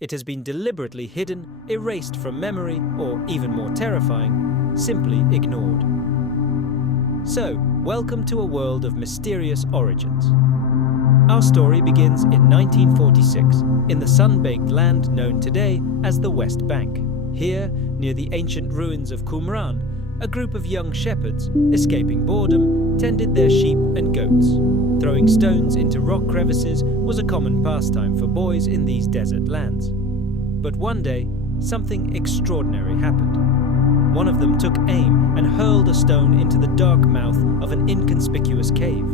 It has been deliberately hidden, erased from memory, or even more terrifying, simply ignored. So, welcome to a world of mysterious origins. Our story begins in 1946, in the sun-baked land known today as the West Bank. Here, near the ancient ruins of Qumran, a group of young shepherds, escaping boredom, tended their sheep and goats. Throwing stones into rock crevices was a common pastime for boys in these desert lands. But one day, something extraordinary happened. One of them took aim and hurled a stone into the dark mouth of an inconspicuous cave.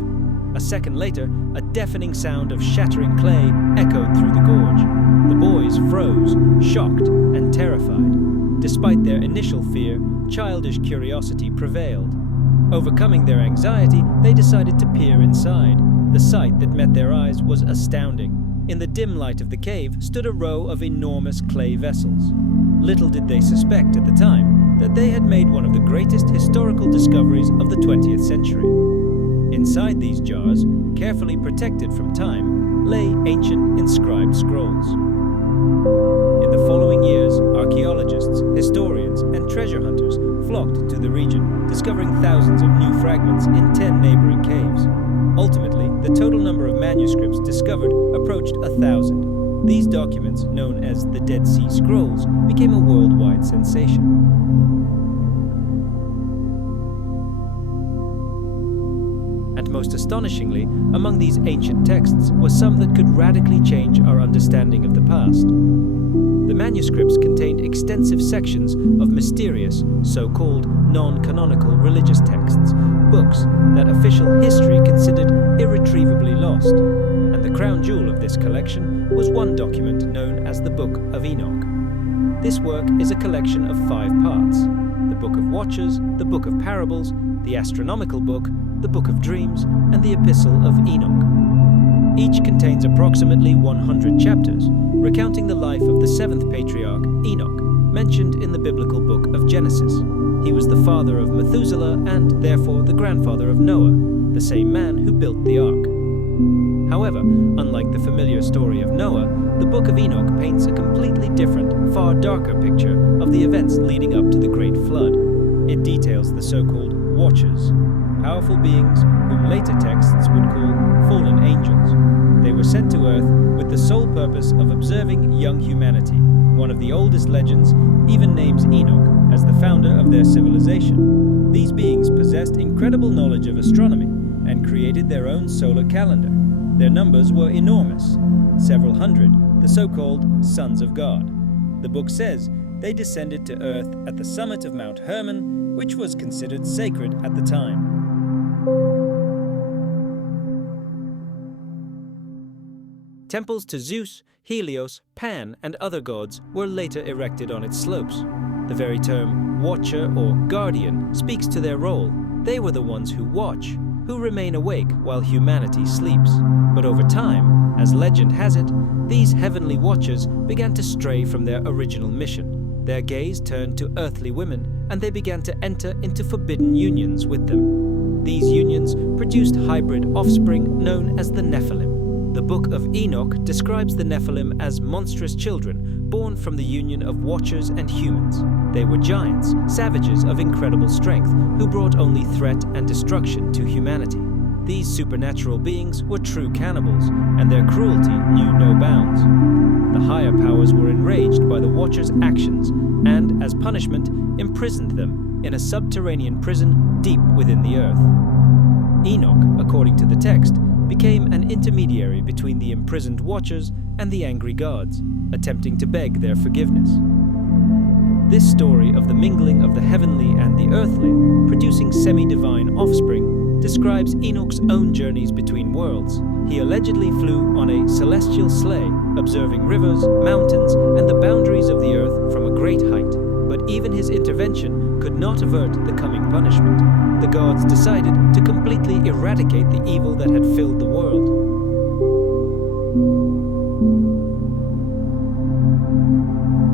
A second later, a deafening sound of shattering clay echoed through the gorge. The boys froze, shocked and terrified. Despite their initial fear, childish curiosity prevailed. Overcoming their anxiety, they decided to peer inside. The sight that met their eyes was astounding. In the dim light of the cave stood a row of enormous clay vessels. Little did they suspect at the time that they had made one of the greatest historical discoveries of the 20th century. Inside these jars, carefully protected from time, lay ancient inscribed scrolls. In the following years, archaeologists, historians, and treasure hunters flocked to the region, discovering thousands of new fragments in 10 neighboring caves. Ultimately, the total number of manuscripts discovered approached 1,000. These documents, known as the Dead Sea Scrolls, became a worldwide sensation. And most astonishingly, among these ancient texts were some that could radically change our understanding of the past. The manuscripts contained extensive sections of mysterious, so-called non-canonical religious texts, books that official history considered irretrievably lost. And the crown jewel of this collection was one document known as the Book of Enoch. This work is a collection of 5 parts: the Book of Watchers, the Book of Parables, the Astronomical Book, the Book of Dreams, and the Epistle of Enoch. Each contains approximately 100 chapters, recounting the life of the 7th patriarch, Enoch, mentioned in the biblical book of Genesis. He was the father of Methuselah and, therefore, the grandfather of Noah, the same man who built the ark. However, unlike the familiar story of Noah, the Book of Enoch paints a completely different, far darker picture of the events leading up to the Great Flood. It details the so-called Watchers, powerful beings whom later texts would call fallen angels. They were sent to Earth with the sole purpose of observing young humanity. One of the oldest legends even names Enoch as the founder of their civilization. These beings possessed incredible knowledge of astronomy and created their own solar calendar. Their numbers were enormous, several hundred, the so-called Sons of God. The book says they descended to Earth at the summit of Mount Hermon, which was considered sacred at the time. Temples to Zeus, Helios, Pan, and other gods were later erected on its slopes. The very term watcher or guardian speaks to their role. They were the ones who watch, who remain awake while humanity sleeps. But over time, as legend has it, these heavenly watchers began to stray from their original mission. Their gaze turned to earthly women, and they began to enter into forbidden unions with them. These unions produced hybrid offspring known as the Nephilim. The Book of Enoch describes the Nephilim as monstrous children born from the union of watchers and humans. They were giants, savages of incredible strength, who brought only threat and destruction to humanity. These supernatural beings were true cannibals, and their cruelty knew no bounds. The higher powers were enraged by the Watchers' actions and, as punishment, imprisoned them in a subterranean prison deep within the earth. Enoch, according to the text, became an intermediary between the imprisoned Watchers and the angry gods, attempting to beg their forgiveness. This story of the mingling of the heavenly and the earthly, producing semi-divine offspring, describes Enoch's own journeys between worlds. He allegedly flew on a celestial sleigh, observing rivers, mountains, and the boundaries of the earth from a great height. But even his intervention could not avert the coming punishment. The gods decided to completely eradicate the evil that had filled the world.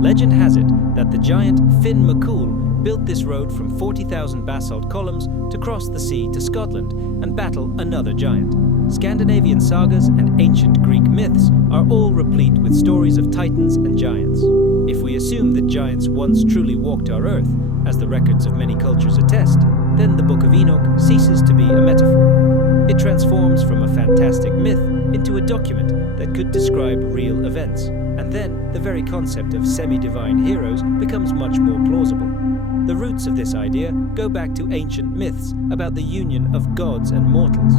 Legend has it that the giant Finn McCool built this road from 40,000 basalt columns to cross the sea to Scotland and battle another giant. Scandinavian sagas and ancient Greek myths are all replete with stories of titans and giants. If we assume that giants once truly walked our earth, as the records of many cultures attest, then the Book of Enoch ceases to be a metaphor. It transforms from a fantastic myth into a document that could describe real events, and then the very concept of semi-divine heroes becomes much more plausible. The roots of this idea go back to ancient myths about the union of gods and mortals.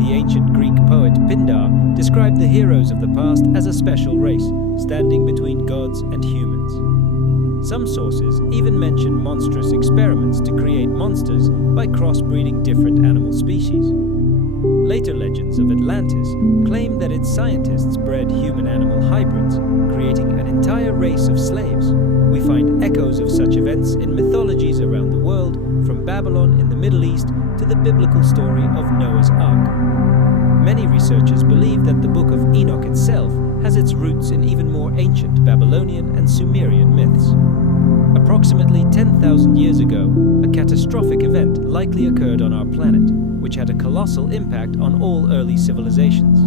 The ancient Greek poet Pindar described the heroes of the past as a special race, standing between gods and humans. Some sources even mention monstrous experiments to create monsters by crossbreeding different animal species. Later legends of Atlantis claim that its scientists bred human-animal hybrids, creating an entire race of slaves. We find echoes of such events in mythologies around the world, from Babylon in the Middle East to the biblical story of Noah's Ark. Many researchers believe that the Book of Enoch itself has its roots in even more ancient Babylonian and Sumerian myths. Approximately 10,000 years ago, a catastrophic event likely occurred on our planet, which had a colossal impact on all early civilizations.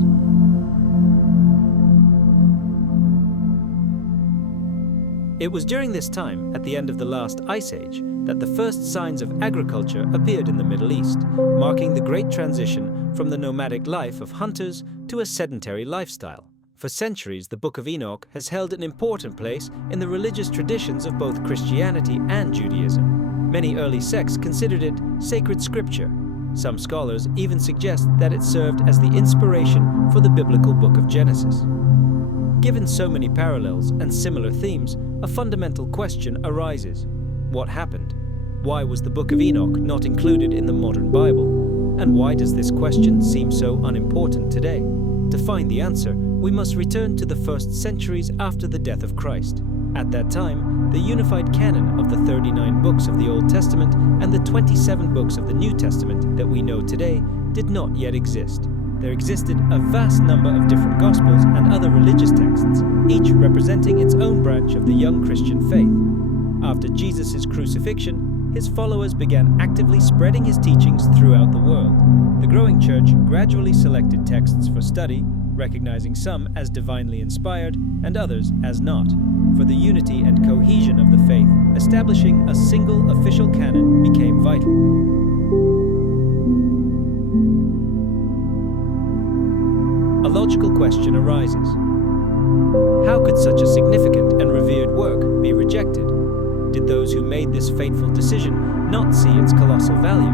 It was during this time, at the end of the last ice age, that the first signs of agriculture appeared in the Middle East, marking the great transition from the nomadic life of hunters to a sedentary lifestyle. For centuries, the Book of Enoch has held an important place in the religious traditions of both Christianity and Judaism. Many early sects considered it sacred scripture. Some scholars even suggest that it served as the inspiration for the biblical book of Genesis. Given so many parallels and similar themes, a fundamental question arises. What happened? Why was the Book of Enoch not included in the modern Bible? And why does this question seem so unimportant today? To find the answer, we must return to the first centuries after the death of Christ. At that time, the unified canon of the 39 books of the Old Testament and the 27 books of the New Testament that we know today did not yet exist. There existed a vast number of different Gospels and other religious texts, each representing its own branch of the young Christian faith. After Jesus' crucifixion, his followers began actively spreading his teachings throughout the world. The growing church gradually selected texts for study, recognizing some as divinely inspired and others as not. For the unity and cohesion of the faith, establishing a single official canon became vital. A logical question arises. How could such a significant and revered work be rejected? Did those who made this fateful decision not see its colossal value?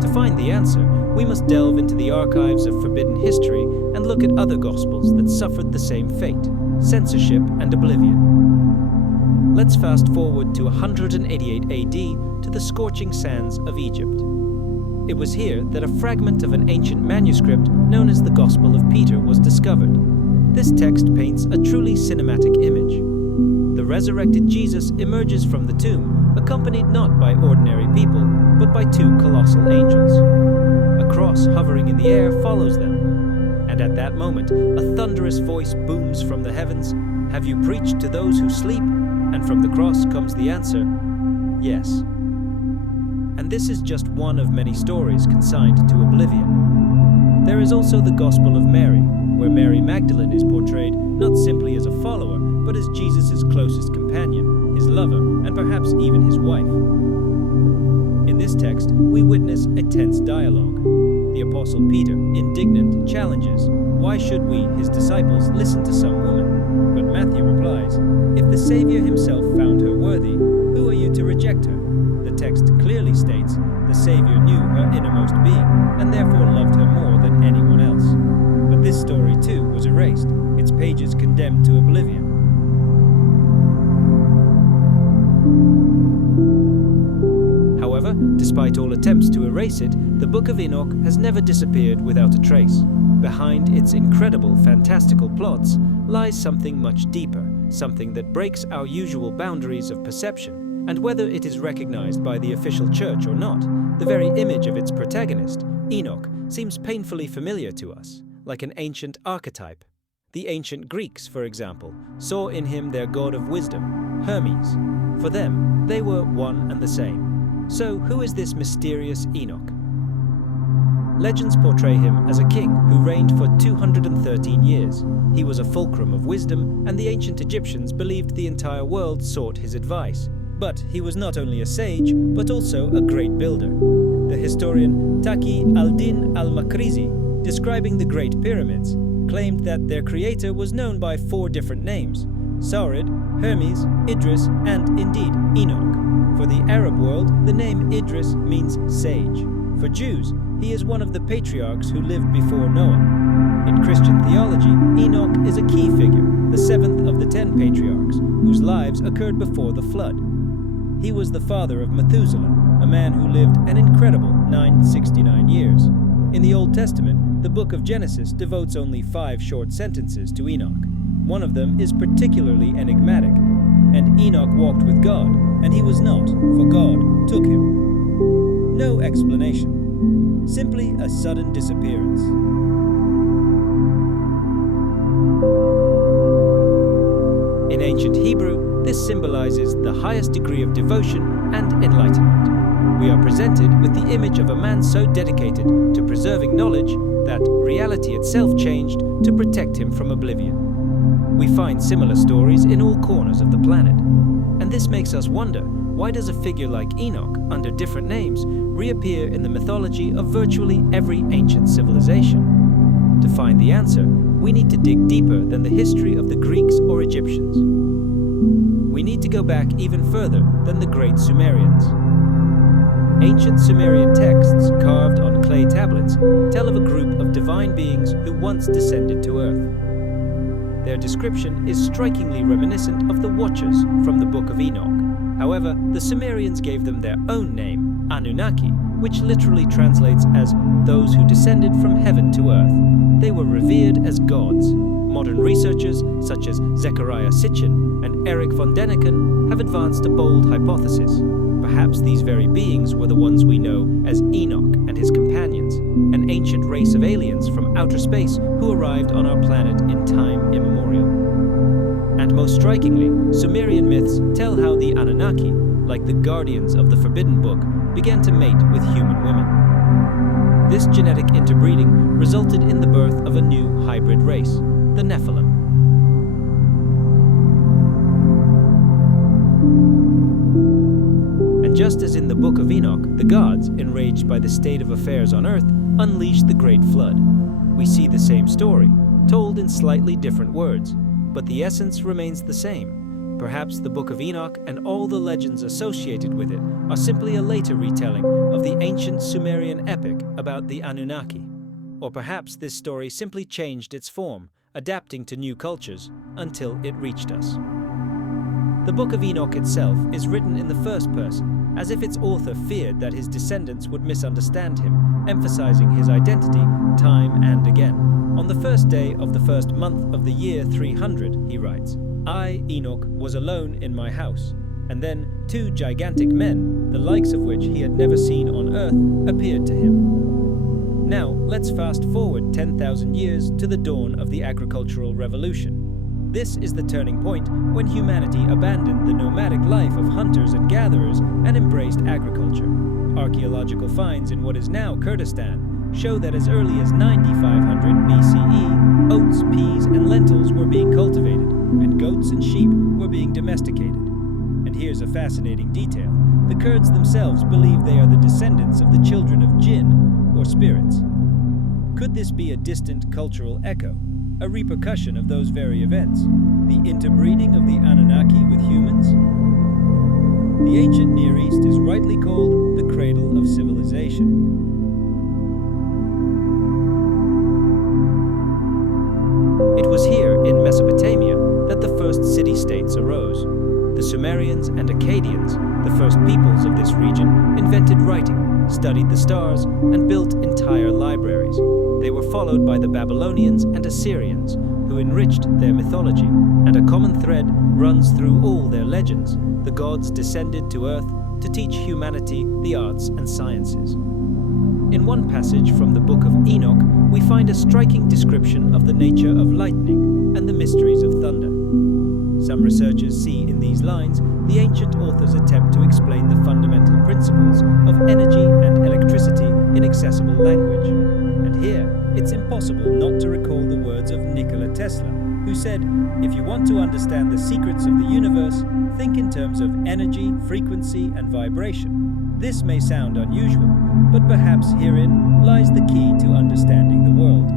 To find the answer, we must delve into the archives of forbidden history and look at other Gospels that suffered the same fate: censorship and oblivion. Let's fast forward to 188 AD to the scorching sands of Egypt. It was here that a fragment of an ancient manuscript known as the Gospel of Peter was discovered. This text paints a truly cinematic image. The resurrected Jesus emerges from the tomb, accompanied not by ordinary people, but by two colossal angels. A cross hovering in the air follows them. And at that moment, a thunderous voice booms from the heavens, "Have you preached to those who sleep?" And from the cross comes the answer, "Yes." And this is just one of many stories consigned to oblivion. There is also the Gospel of Mary, where Mary Magdalene is portrayed not simply as a follower, but as Jesus' closest companion, his lover, and perhaps even his wife. In this text, we witness a tense dialogue. The Apostle Peter, indignant, challenges, "Why should we, his disciples, listen to some woman?" But Matthew replies, "If the Savior himself found her worthy, who are you to reject her?" The text clearly states the Savior knew her innermost being, and therefore loved her more than anyone else. But this story too was erased, its pages condemned to oblivion. However, despite all attempts to erase it, the Book of Enoch has never disappeared without a trace. Behind its incredible, fantastical plots lies something much deeper, something that breaks our usual boundaries of perception. And whether it is recognized by the official church or not, the very image of its protagonist, Enoch, seems painfully familiar to us, like an ancient archetype. The ancient Greeks, for example, saw in him their god of wisdom, Hermes. For them, they were one and the same. So, who is this mysterious Enoch? Legends portray him as a king who reigned for 213 years. He was a fulcrum of wisdom, and the ancient Egyptians believed the entire world sought his advice. But he was not only a sage, but also a great builder. The historian Taqi al-Din al-Makrizi, describing the Great Pyramids, claimed that their creator was known by 4 different names: Saurid, Hermes, Idris, and indeed Enoch. For the Arab world, the name Idris means sage. For Jews, he is one of the patriarchs who lived before Noah. In Christian theology, Enoch is a key figure, the 7th of the 10 patriarchs, whose lives occurred before the flood. He was the father of Methuselah, a man who lived an incredible 969 years. In the Old Testament, the book of Genesis devotes only 5 short sentences to Enoch. One of them is particularly enigmatic. And Enoch walked with God, and he was not, for God took him. No explanation. Simply a sudden disappearance. In ancient Hebrew, this symbolizes the highest degree of devotion and enlightenment. We are presented with the image of a man so dedicated to preserving knowledge that reality itself changed to protect him from oblivion. We find similar stories in all corners of the planet. And this makes us wonder, why does a figure like Enoch, under different names, reappear in the mythology of virtually every ancient civilization? To find the answer, we need to dig deeper than the history of the Greeks or Egyptians. We need to go back even further than the great Sumerians. Ancient Sumerian texts carved on clay tablets tell of a group of divine beings who once descended to Earth. Their description is strikingly reminiscent of the Watchers from the Book of Enoch. However, the Sumerians gave them their own name, Anunnaki, which literally translates as those who descended from heaven to earth. They were revered as gods. Modern researchers such as Zechariah Sitchin and Eric von Däniken have advanced a bold hypothesis. Perhaps these very beings were the ones we know as Enoch and his companions, an ancient race of aliens from outer space who arrived on our planet in time immemorial. And most strikingly, Sumerian myths tell how the Anunnaki, like the guardians of the Forbidden Book, began to mate with human women. This genetic interbreeding resulted in the birth of a new hybrid race, the Nephilim. And just as in the Book of Enoch, the gods, enraged by the state of affairs on Earth, unleashed the Great Flood. We see the same story, told in slightly different words, but the essence remains the same. Perhaps the Book of Enoch and all the legends associated with it are simply a later retelling of the ancient Sumerian epic about the Anunnaki. Or perhaps this story simply changed its form, adapting to new cultures, until it reached us. The Book of Enoch itself is written in the first person, as if its author feared that his descendants would misunderstand him, emphasizing his identity time and again. On the first day of the first month of the year 300, he writes, I, Enoch, was alone in my house, and then 2 gigantic men, the likes of which he had never seen on earth, appeared to him. Now, let's fast forward 10,000 years to the dawn of the agricultural revolution. This is the turning point when humanity abandoned the nomadic life of hunters and gatherers and embraced agriculture. Archaeological finds in what is now Kurdistan show that as early as 9500 BCE, oats, peas, and lentils were being cultivated, and goats and sheep were being domesticated. And here's a fascinating detail. The Kurds themselves believe they are the descendants of the children of jinn, or spirits. Could this be a distant cultural echo? A repercussion of those very events, the interbreeding of the Anunnaki with humans? The ancient Near East is rightly called the cradle of civilization. It was here in Mesopotamia that the first city-states arose. The Sumerians and Akkadians, the first peoples of this region, invented writing, studied the stars, and built entire libraries. They were followed by the Babylonians and Assyrians, who enriched their mythology, and a common thread runs through all their legends. The gods descended to earth to teach humanity the arts and sciences. In one passage from the Book of Enoch, we find a striking description of the nature of lightning. and the mysteries of thunder. Some researchers see in these lines the ancient author's attempt to explain the fundamental principles of energy and electricity in accessible language. And here, it's impossible not to recall the words of Nikola Tesla, who said, "If you want to understand the secrets of the universe, think in terms of energy, frequency, and vibration." This may sound unusual, but perhaps herein lies the key to understanding the world.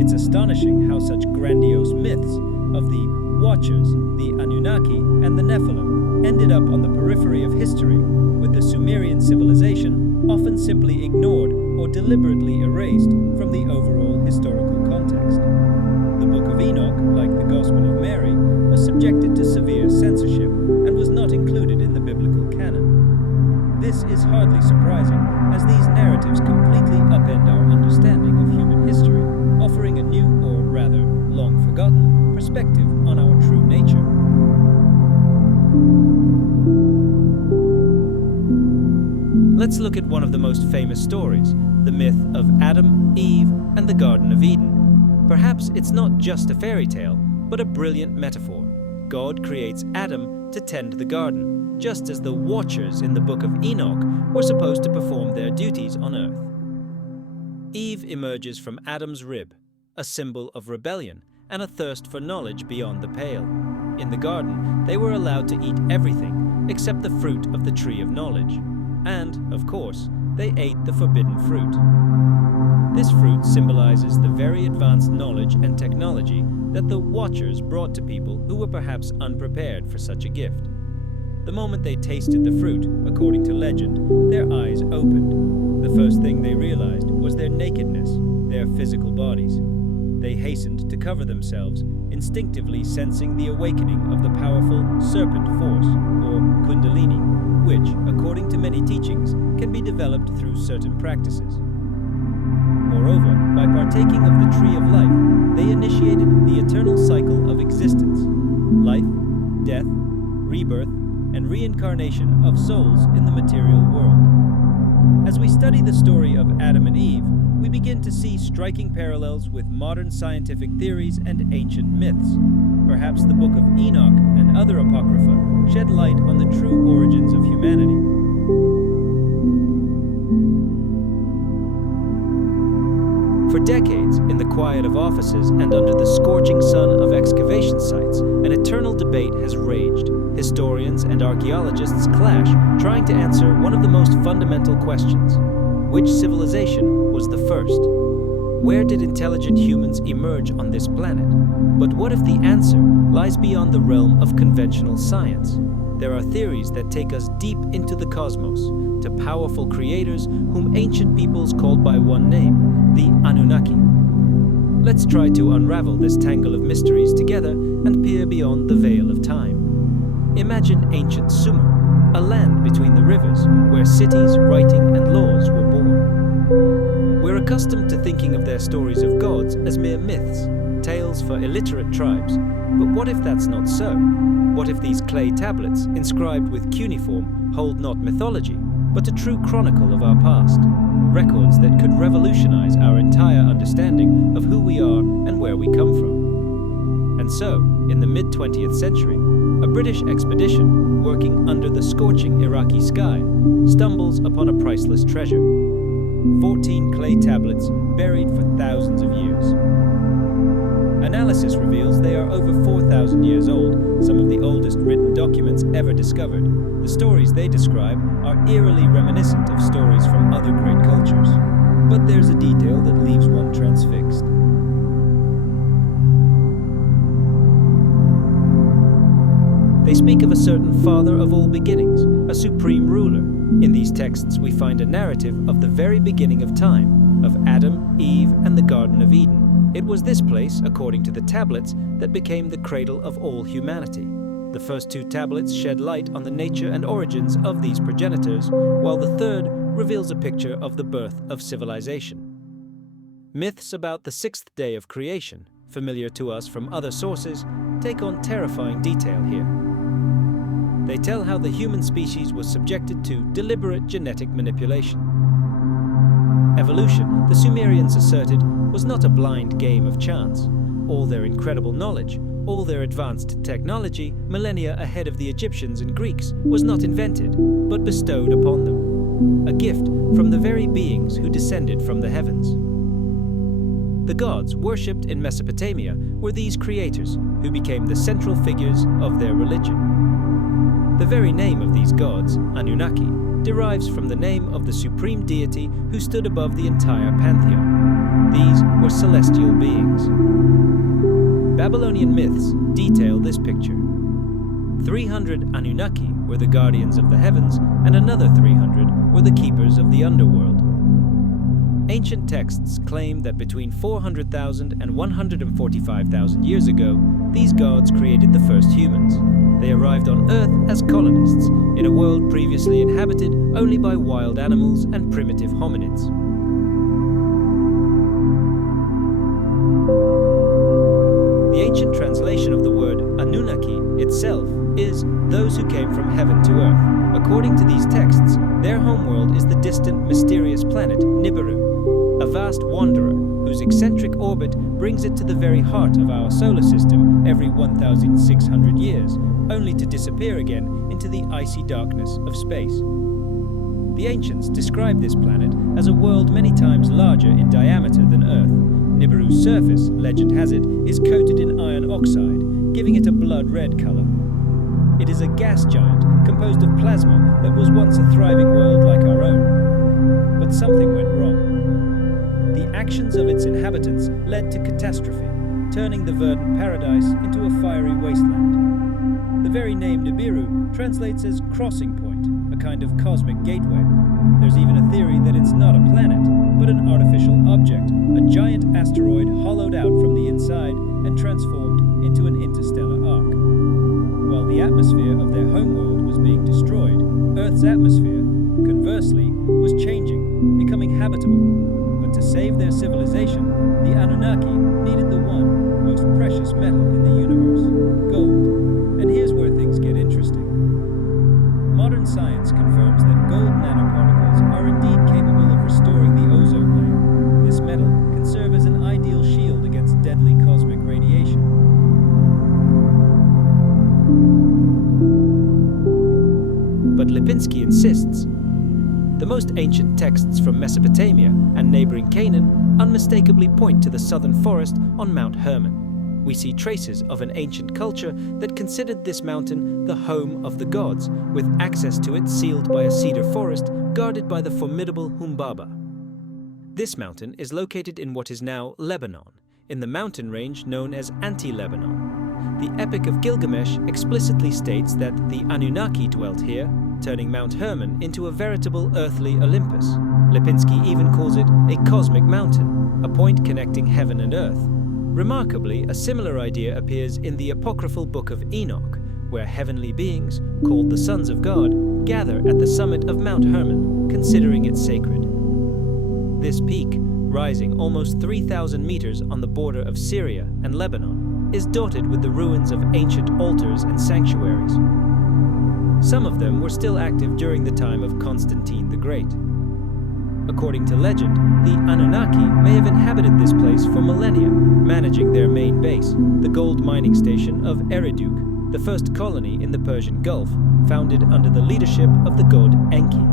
It's astonishing how such grandiose myths of the Watchers, the Anunnaki, and the Nephilim ended up on the periphery of history, with the Sumerian civilization often simply ignored or deliberately erased from the overall historical context. The Book of Enoch, like the Gospel of Mary, was subjected to severe censorship and was not included in the biblical canon. This is hardly surprising, as these narratives completely upend our understanding of human history, offering a new, or rather, long-forgotten, perspective on our true nature. Let's look at one of the most famous stories, the myth of Adam, Eve, and the Garden of Eden. Perhaps it's not just a fairy tale, but a brilliant metaphor. God creates Adam to tend the garden, just as the Watchers in the Book of Enoch were supposed to perform their duties on earth. Eve emerges from Adam's rib, a symbol of rebellion and a thirst for knowledge beyond the pale. In the garden, they were allowed to eat everything except the fruit of the tree of knowledge. And, of course, they ate the forbidden fruit. This fruit symbolizes the very advanced knowledge and technology that the Watchers brought to people who were perhaps unprepared for such a gift. The moment they tasted the fruit, according to legend, their eyes opened. The first thing they realized was their nakedness, their physical bodies. They hastened to cover themselves, instinctively sensing the awakening of the powerful serpent force, or kundalini, which, according to many teachings, can be developed through certain practices. Moreover, by partaking of the tree of life, they initiated the eternal cycle of existence: life, death, rebirth, and reincarnation of souls in the material world. As we study the story of Adam and Eve, we begin to see striking parallels with modern scientific theories and ancient myths. Perhaps the Book of Enoch and other apocrypha shed light on the true origins of humanity. For decades, in the quiet of offices and under the scorching sun of excavation sites, an eternal debate has raged. Historians and archaeologists clash, trying to answer one of the most fundamental questions: which civilization was the first? Where did intelligent humans emerge on this planet? But what if the answer lies beyond the realm of conventional science? There are theories that take us deep into the cosmos, to powerful creators whom ancient peoples called by one name, the Anunnaki. Let's try to unravel this tangle of mysteries together and peer beyond the veil of time. Imagine ancient Sumer, a land between the rivers where cities, writing, and laws were born. We're accustomed to thinking of their stories of gods as mere myths, tales for illiterate tribes. But what if that's not so? What if these clay tablets, inscribed with cuneiform, hold not mythology, but a true chronicle of our past? Records that could revolutionize our entire understanding of who we are and where we come from. And so, in the mid-20th century, a British expedition, working under the scorching Iraqi sky, stumbles upon a priceless treasure: 14 clay tablets buried for thousands of years. Analysis reveals they are over 4,000 years old, some of the oldest written documents ever discovered. The stories they describe are eerily reminiscent of stories from other great cultures. But there's a detail that leaves one transfixed. They speak of a certain father of all beginnings, a supreme ruler. In these texts we find a narrative of the very beginning of time, of Adam, Eve, and the Garden of Eden. It was this place, according to the tablets, that became the cradle of all humanity. The first two tablets shed light on the nature and origins of these progenitors, while the third reveals a picture of the birth of civilization. Myths about the sixth day of creation, familiar to us from other sources, take on terrifying detail here. They tell how the human species was subjected to deliberate genetic manipulation. Evolution, the Sumerians asserted, was not a blind game of chance, all their incredible knowledge, all their advanced technology, millennia ahead of the Egyptians and Greeks, was not invented, but bestowed upon them, a gift from the very beings who descended from the heavens. The gods worshipped in Mesopotamia were these creators who became the central figures of their religion. The very name of these gods, Anunnaki, derives from the name of the supreme deity who stood above the entire pantheon. These were celestial beings. Babylonian myths detail this picture. 300 Anunnaki were the guardians of the heavens, and another 300 were the keepers of the underworld. Ancient texts claim that between 400,000 and 145,000 years ago, these gods created the first humans. They arrived on Earth as colonists, in a world previously inhabited only by wild animals and primitive hominids. The ancient translation of the word Anunnaki itself is those who came from heaven to earth. According to these texts, their homeworld is the distant, mysterious planet Nibiru, a vast wanderer whose eccentric orbit brings it to the very heart of our solar system every 1,600 years, only to disappear again into the icy darkness of space. The ancients described this planet as a world many times larger in diameter than Earth. Nibiru's surface, legend has it, is coated in iron oxide, giving it a blood-red color. It is a gas giant composed of plasma that was once a thriving world like our own. But something went wrong. The actions of its inhabitants led to catastrophe, turning the verdant paradise into a fiery wasteland. The very name Nibiru translates as crossing point, a kind of cosmic gateway. There's even a theory that it's not a planet, but an artificial object, a giant asteroid hollowed out from the inside and transformed into an interstellar arc. While the atmosphere of their homeworld was being destroyed, Earth's atmosphere, conversely, was changing, becoming habitable. But to save their civilization, the Anunnaki needed the one most precious metal in the universe, gold. And here's where things get interesting. Modern science confirms that gold nanoparticles are indeed capable of restoring the ozone layer. This metal can serve as an ideal shield against deadly cosmic radiation. But Lipinski insists. The most ancient texts from Mesopotamia and neighboring Canaan unmistakably point to the southern forest on Mount Hermon. We see traces of an ancient culture that considered this mountain the home of the gods, with access to it sealed by a cedar forest guarded by the formidable Humbaba. This mountain is located in what is now Lebanon, in the mountain range known as Anti-Lebanon. The Epic of Gilgamesh explicitly states that the Anunnaki dwelt here, turning Mount Hermon into a veritable earthly Olympus. Lipinski even calls it a cosmic mountain, a point connecting heaven and earth. Remarkably, a similar idea appears in the apocryphal Book of Enoch, where heavenly beings, called the sons of God, gather at the summit of Mount Hermon, considering it sacred. This peak, rising almost 3,000 meters on the border of Syria and Lebanon, is dotted with the ruins of ancient altars and sanctuaries. Some of them were still active during the time of Constantine the Great. According to legend, the Anunnaki may have inhabited this place for millennia, managing their main base, the gold mining station of Eridu, the first colony in the Persian Gulf, founded under the leadership of the god Enki.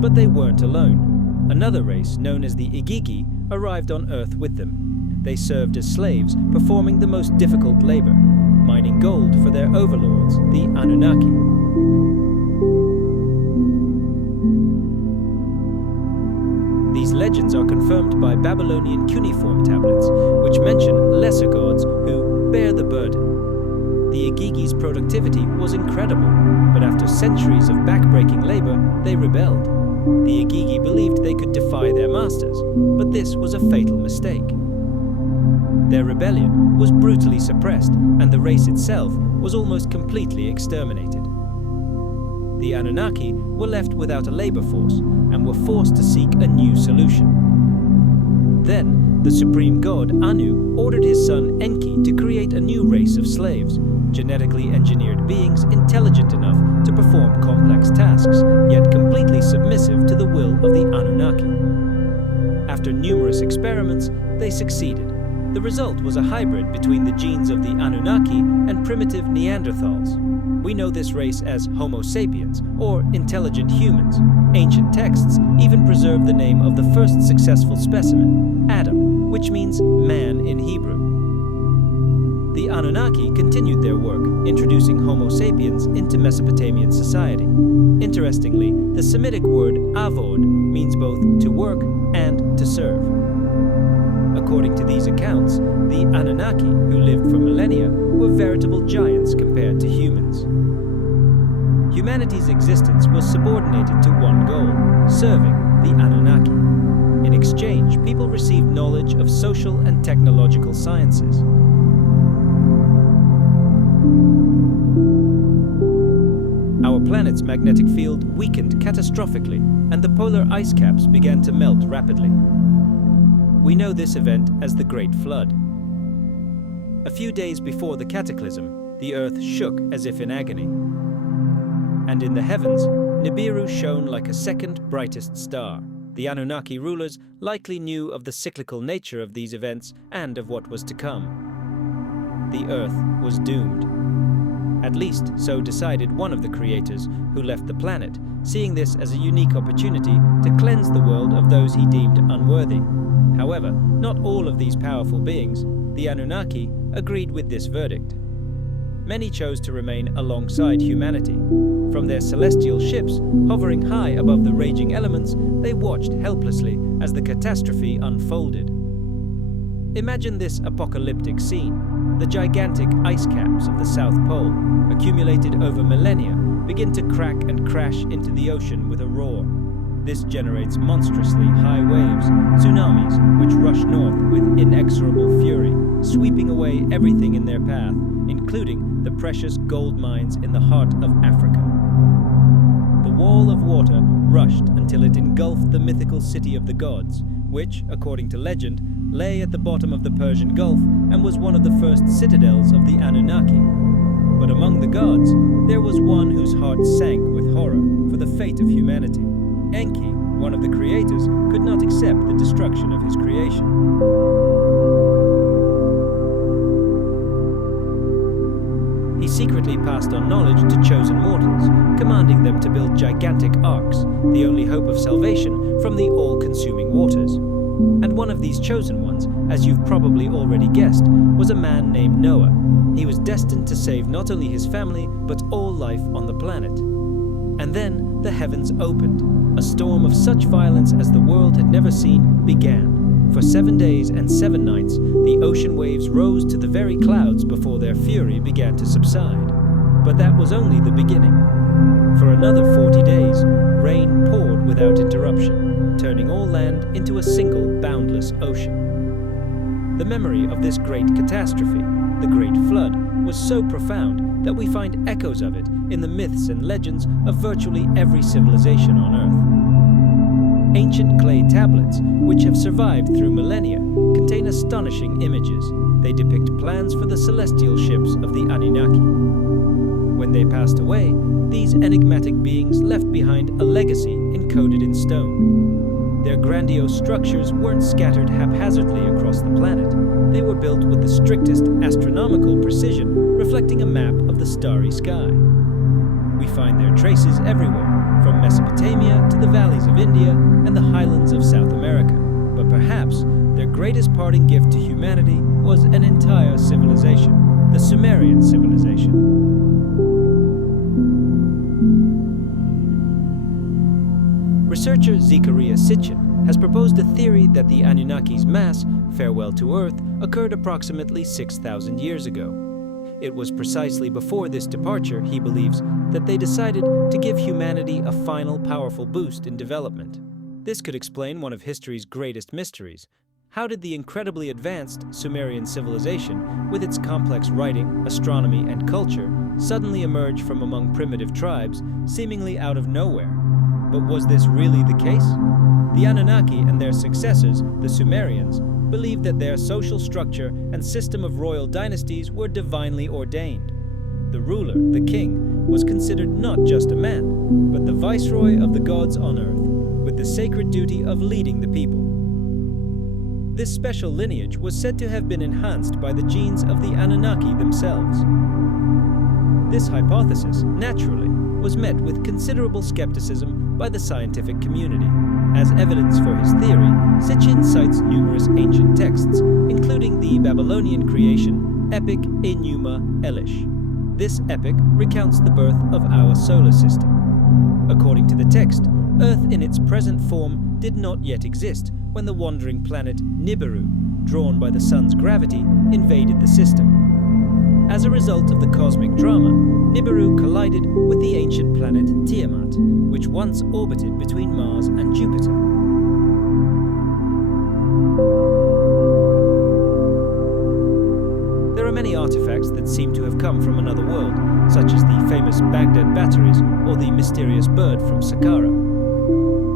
But they weren't alone. Another race, known as the Igigi, arrived on Earth with them. They served as slaves, performing the most difficult labor, mining gold for their overlords, the Anunnaki. These legends are confirmed by Babylonian cuneiform tablets, which mention lesser gods who bear the burden. The Igigi's productivity was incredible, but after centuries of backbreaking labor, they rebelled. The Igigi believed they could defy their masters, but this was a fatal mistake. Their rebellion was brutally suppressed, and the race itself was almost completely exterminated. The Anunnaki were left without a labor force and were forced to seek a new solution. Then, the supreme god Anu ordered his son Enki to create a new race of slaves, genetically engineered beings intelligent enough to perform complex tasks, yet completely submissive to the will of the Anunnaki. After numerous experiments, they succeeded. The result was a hybrid between the genes of the Anunnaki and primitive Neanderthals. We know this race as Homo sapiens, or intelligent humans. Ancient texts even preserve the name of the first successful specimen, Adam, which means man in Hebrew. The Anunnaki continued their work, introducing Homo sapiens into Mesopotamian society. Interestingly, the Semitic word avod means both to work and to serve. According to these accounts, the Anunnaki, who lived for millennia, were veritable giants compared to humans. Humanity's existence was subordinated to one goal: serving the Anunnaki. In exchange, people received knowledge of social and technological sciences. Our planet's magnetic field weakened catastrophically, and the polar ice caps began to melt rapidly. We know this event as the Great Flood. A few days before the cataclysm, the Earth shook as if in agony. And in the heavens, Nibiru shone like a second brightest star. The Anunnaki rulers likely knew of the cyclical nature of these events and of what was to come. The Earth was doomed. At least, so decided one of the creators who left the planet, seeing this as a unique opportunity to cleanse the world of those he deemed unworthy. However, not all of these powerful beings, the Anunnaki, agreed with this verdict. Many chose to remain alongside humanity. From their celestial ships, hovering high above the raging elements, they watched helplessly as the catastrophe unfolded. Imagine this apocalyptic scene. The gigantic ice caps of the South Pole, accumulated over millennia, begin to crack and crash into the ocean with a roar. This generates monstrously high waves, tsunamis, which rush north with inexorable fury, sweeping away everything in their path, including the precious gold mines in the heart of Africa. The wall of water rushed until it engulfed the mythical city of the gods, which, according to legend, lay at the bottom of the Persian Gulf and was one of the first citadels of the Anunnaki. But among the gods, there was one whose heart sank with horror for the fate of humanity. Enki, one of the creators, could not accept the destruction of his creation. He secretly passed on knowledge to chosen mortals, commanding them to build gigantic arks, the only hope of salvation from the all-consuming waters. And one of these chosen ones, as you've probably already guessed, was a man named Noah. He was destined to save not only his family, but all life on the planet. And then the heavens opened. A storm of such violence as the world had never seen began. For 7 days and 7 nights, the ocean waves rose to the very clouds before their fury began to subside. But that was only the beginning. For another 40 days, rain poured without interruption, turning all land into a single boundless ocean. The memory of this great catastrophe, the Great Flood, was so profound that we find echoes of it in the myths and legends of virtually every civilization on Earth. Ancient clay tablets, which have survived through millennia, contain astonishing images. They depict plans for the celestial ships of the Anunnaki. When they passed away, these enigmatic beings left behind a legacy encoded in stone. Their grandiose structures weren't scattered haphazardly across the planet. They were built with the strictest astronomical precision, reflecting a map of the starry sky. We find their traces everywhere, from Mesopotamia to the valleys of India and the highlands of South America. But perhaps their greatest parting gift to humanity was an entire civilization, the Sumerian civilization. Researcher Zecharia Sitchin has proposed a theory that the Anunnaki's mass, farewell to Earth, occurred approximately 6,000 years ago. It was precisely before this departure, he believes, that they decided to give humanity a final powerful boost in development. This could explain one of history's greatest mysteries. How did the incredibly advanced Sumerian civilization, with its complex writing, astronomy, and culture, suddenly emerge from among primitive tribes, seemingly out of nowhere? But was this really the case? The Anunnaki and their successors, the Sumerians, believed that their social structure and system of royal dynasties were divinely ordained. The ruler, the king, was considered not just a man, but the viceroy of the gods on earth, with the sacred duty of leading the people. This special lineage was said to have been enhanced by the genes of the Anunnaki themselves. This hypothesis, naturally, was met with considerable skepticism by the scientific community. As evidence for his theory, Sitchin cites numerous ancient texts, including the Babylonian creation epic Enuma Elish. This epic recounts the birth of our solar system. According to the text, Earth in its present form did not yet exist when the wandering planet Nibiru, drawn by the sun's gravity, invaded the system. As a result of the cosmic drama, Nibiru collided with the ancient planet Tiamat, which once orbited between Mars and Jupiter. There are many artifacts that seem to have come from another world, such as the famous Baghdad batteries or the mysterious bird from Saqqara.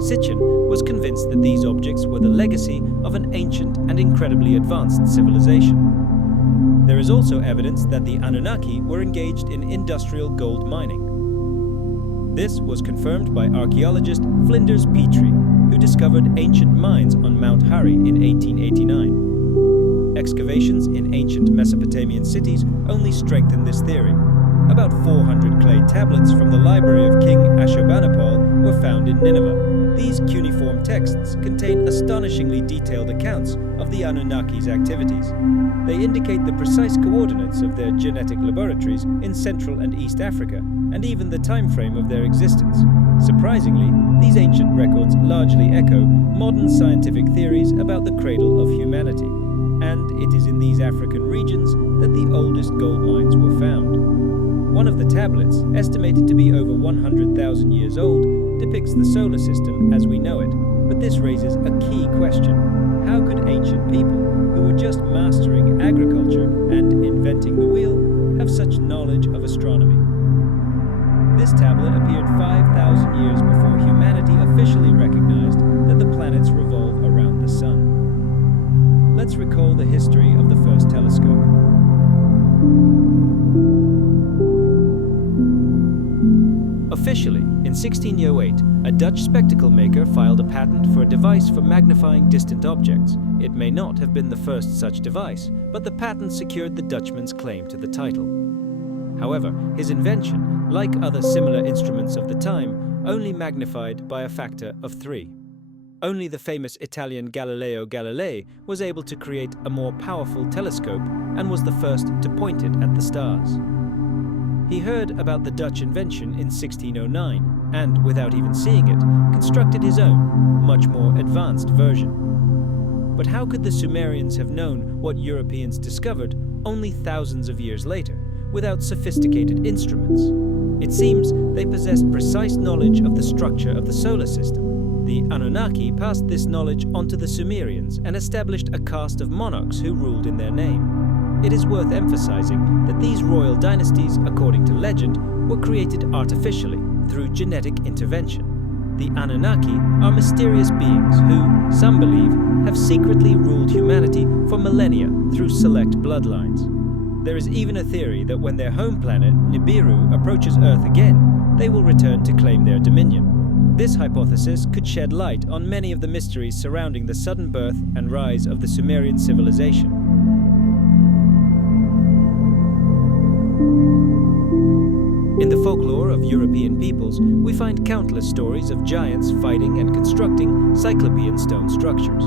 Sitchin was convinced that these objects were the legacy of an ancient and incredibly advanced civilization. There is also evidence that the Anunnaki were engaged in industrial gold mining. This was confirmed by archaeologist Flinders Petrie, who discovered ancient mines on Mount Hari in 1889. Excavations in ancient Mesopotamian cities only strengthen this theory. About 400 clay tablets from the library of King Ashurbanipal were found in Nineveh. These cuneiform texts contain astonishingly detailed accounts of the Anunnaki's activities. They indicate the precise coordinates of their genetic laboratories in Central and East Africa, and even the time frame of their existence. Surprisingly, these ancient records largely echo modern scientific theories about the cradle of humanity, and it is in these African regions that the oldest gold mines were found. One of the tablets, estimated to be over 100,000 years old, depicts the solar system as we know it, but this raises a key question. How could ancient people, who were just mastering agriculture and inventing the wheel, have such knowledge of astronomy? This tablet appeared 5,000 years before humanity officially recognized that the planets revolve around the sun. Let's recall the history of the first telescope. Officially, in 1608, a Dutch spectacle maker filed a patent for a device for magnifying distant objects. It may not have been the first such device, but the patent secured the Dutchman's claim to the title. However, his invention, like other similar instruments of the time, only magnified by a factor of 3. Only the famous Italian Galileo Galilei was able to create a more powerful telescope and was the first to point it at the stars. He heard about the Dutch invention in 1609 and, without even seeing it, constructed his own, much more advanced version. But how could the Sumerians have known what Europeans discovered only thousands of years later, without sophisticated instruments? It seems they possessed precise knowledge of the structure of the solar system. The Anunnaki passed this knowledge onto the Sumerians and established a caste of monarchs who ruled in their name. It is worth emphasizing that these royal dynasties, according to legend, were created artificially through genetic intervention. The Anunnaki are mysterious beings who, some believe, have secretly ruled humanity for millennia through select bloodlines. There is even a theory that when their home planet, Nibiru, approaches Earth again, they will return to claim their dominion. This hypothesis could shed light on many of the mysteries surrounding the sudden birth and rise of the Sumerian civilization. In the folklore of European peoples, we find countless stories of giants fighting and constructing cyclopean stone structures.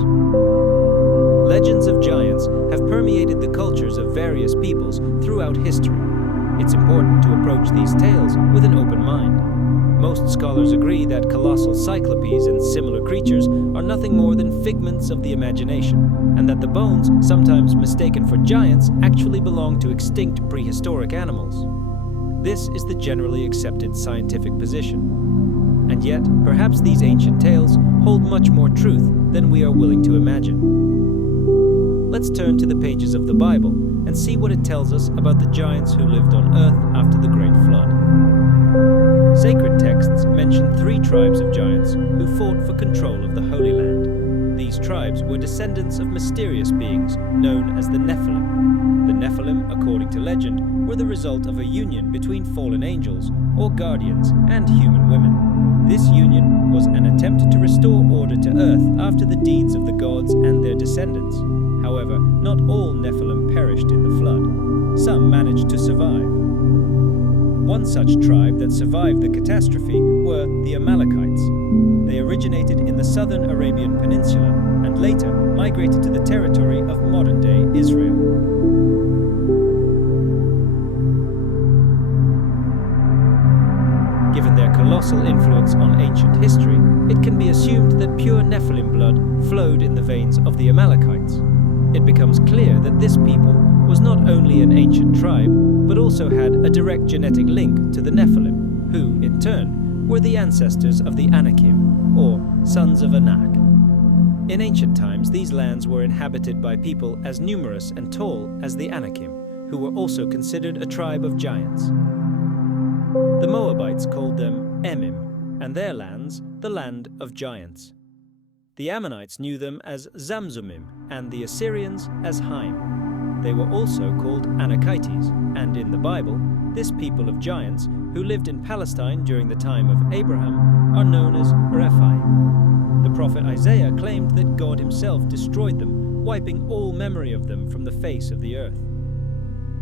Legends of giants have permeated the cultures of various peoples throughout history. It's important to approach these tales with an open mind. Most scholars agree that colossal cyclopes and similar creatures are nothing more than figments of the imagination, and that the bones, sometimes mistaken for giants, actually belong to extinct prehistoric animals. This is the generally accepted scientific position. And yet, perhaps these ancient tales hold much more truth than we are willing to imagine. Let's turn to the pages of the Bible and see what it tells us about the giants who lived on Earth after the Great Flood. Sacred texts mention 3 tribes of giants who fought for control of the Holy Land. These tribes were descendants of mysterious beings known as the Nephilim. The Nephilim, according to legend, were were the result of a union between fallen angels, or guardians, and human women. This union was an attempt to restore order to Earth after the deeds of the gods and their descendants. However, not all Nephilim perished in the flood. Some managed to survive. One such tribe that survived the catastrophe were the Amalekites. They originated in the southern Arabian Peninsula and later migrated to the territory of modern-day Israel. Given their colossal influence on ancient history, it can be assumed that pure Nephilim blood flowed in the veins of the Amalekites. It becomes clear that this people was not only an ancient tribe, but also had a direct genetic link to the Nephilim, who, in turn, were the ancestors of the Anakim, or sons of Anak. In ancient times, these lands were inhabited by people as numerous and tall as the Anakim, who were also considered a tribe of giants. The Moabites called them Emim, and their lands the land of giants. The Ammonites knew them as Zamzumim, and the Assyrians as Haim. They were also called Anakites, and in the Bible, this people of giants, who lived in Palestine during the time of Abraham, are known as Rephaim. The prophet Isaiah claimed that God himself destroyed them, wiping all memory of them from the face of the earth.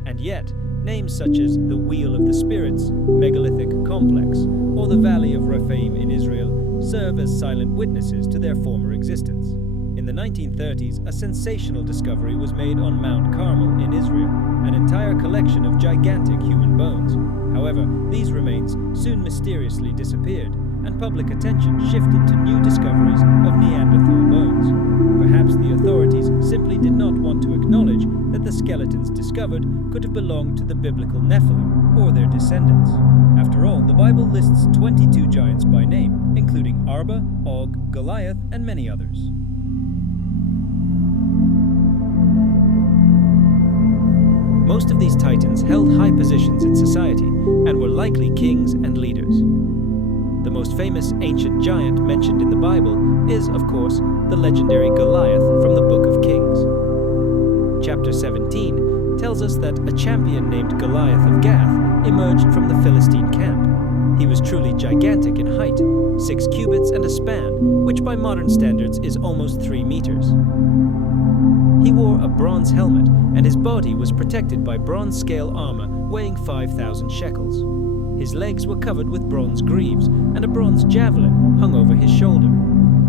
And yet, names such as the Wheel of the Spirits, Megalithic Complex, or the Valley of Rephaim in Israel serve as silent witnesses to their former existence. In the 1930s, a sensational discovery was made on Mount Carmel in Israel, an entire collection of gigantic human bones. However, these remains soon mysteriously disappeared, and public attention shifted to new discoveries of Neanderthal bones. Perhaps the authorities simply did not want to acknowledge that the skeletons discovered could have belonged to the biblical Nephilim or their descendants. After all, the Bible lists 22 giants by name, including Arba, Og, Goliath, and many others. Most of these titans held high positions in society and were likely kings and leaders. The most famous ancient giant mentioned in the Bible is, of course, the legendary Goliath from the Book of Kings. Chapter 17 tells us that a champion named Goliath of Gath emerged from the Philistine camp. He was truly gigantic in height, 6 cubits and a span, which by modern standards is almost 3 meters. He wore a bronze helmet, and his body was protected by bronze scale armor weighing 5,000 shekels. His legs were covered with bronze greaves, and a bronze javelin hung over his shoulder.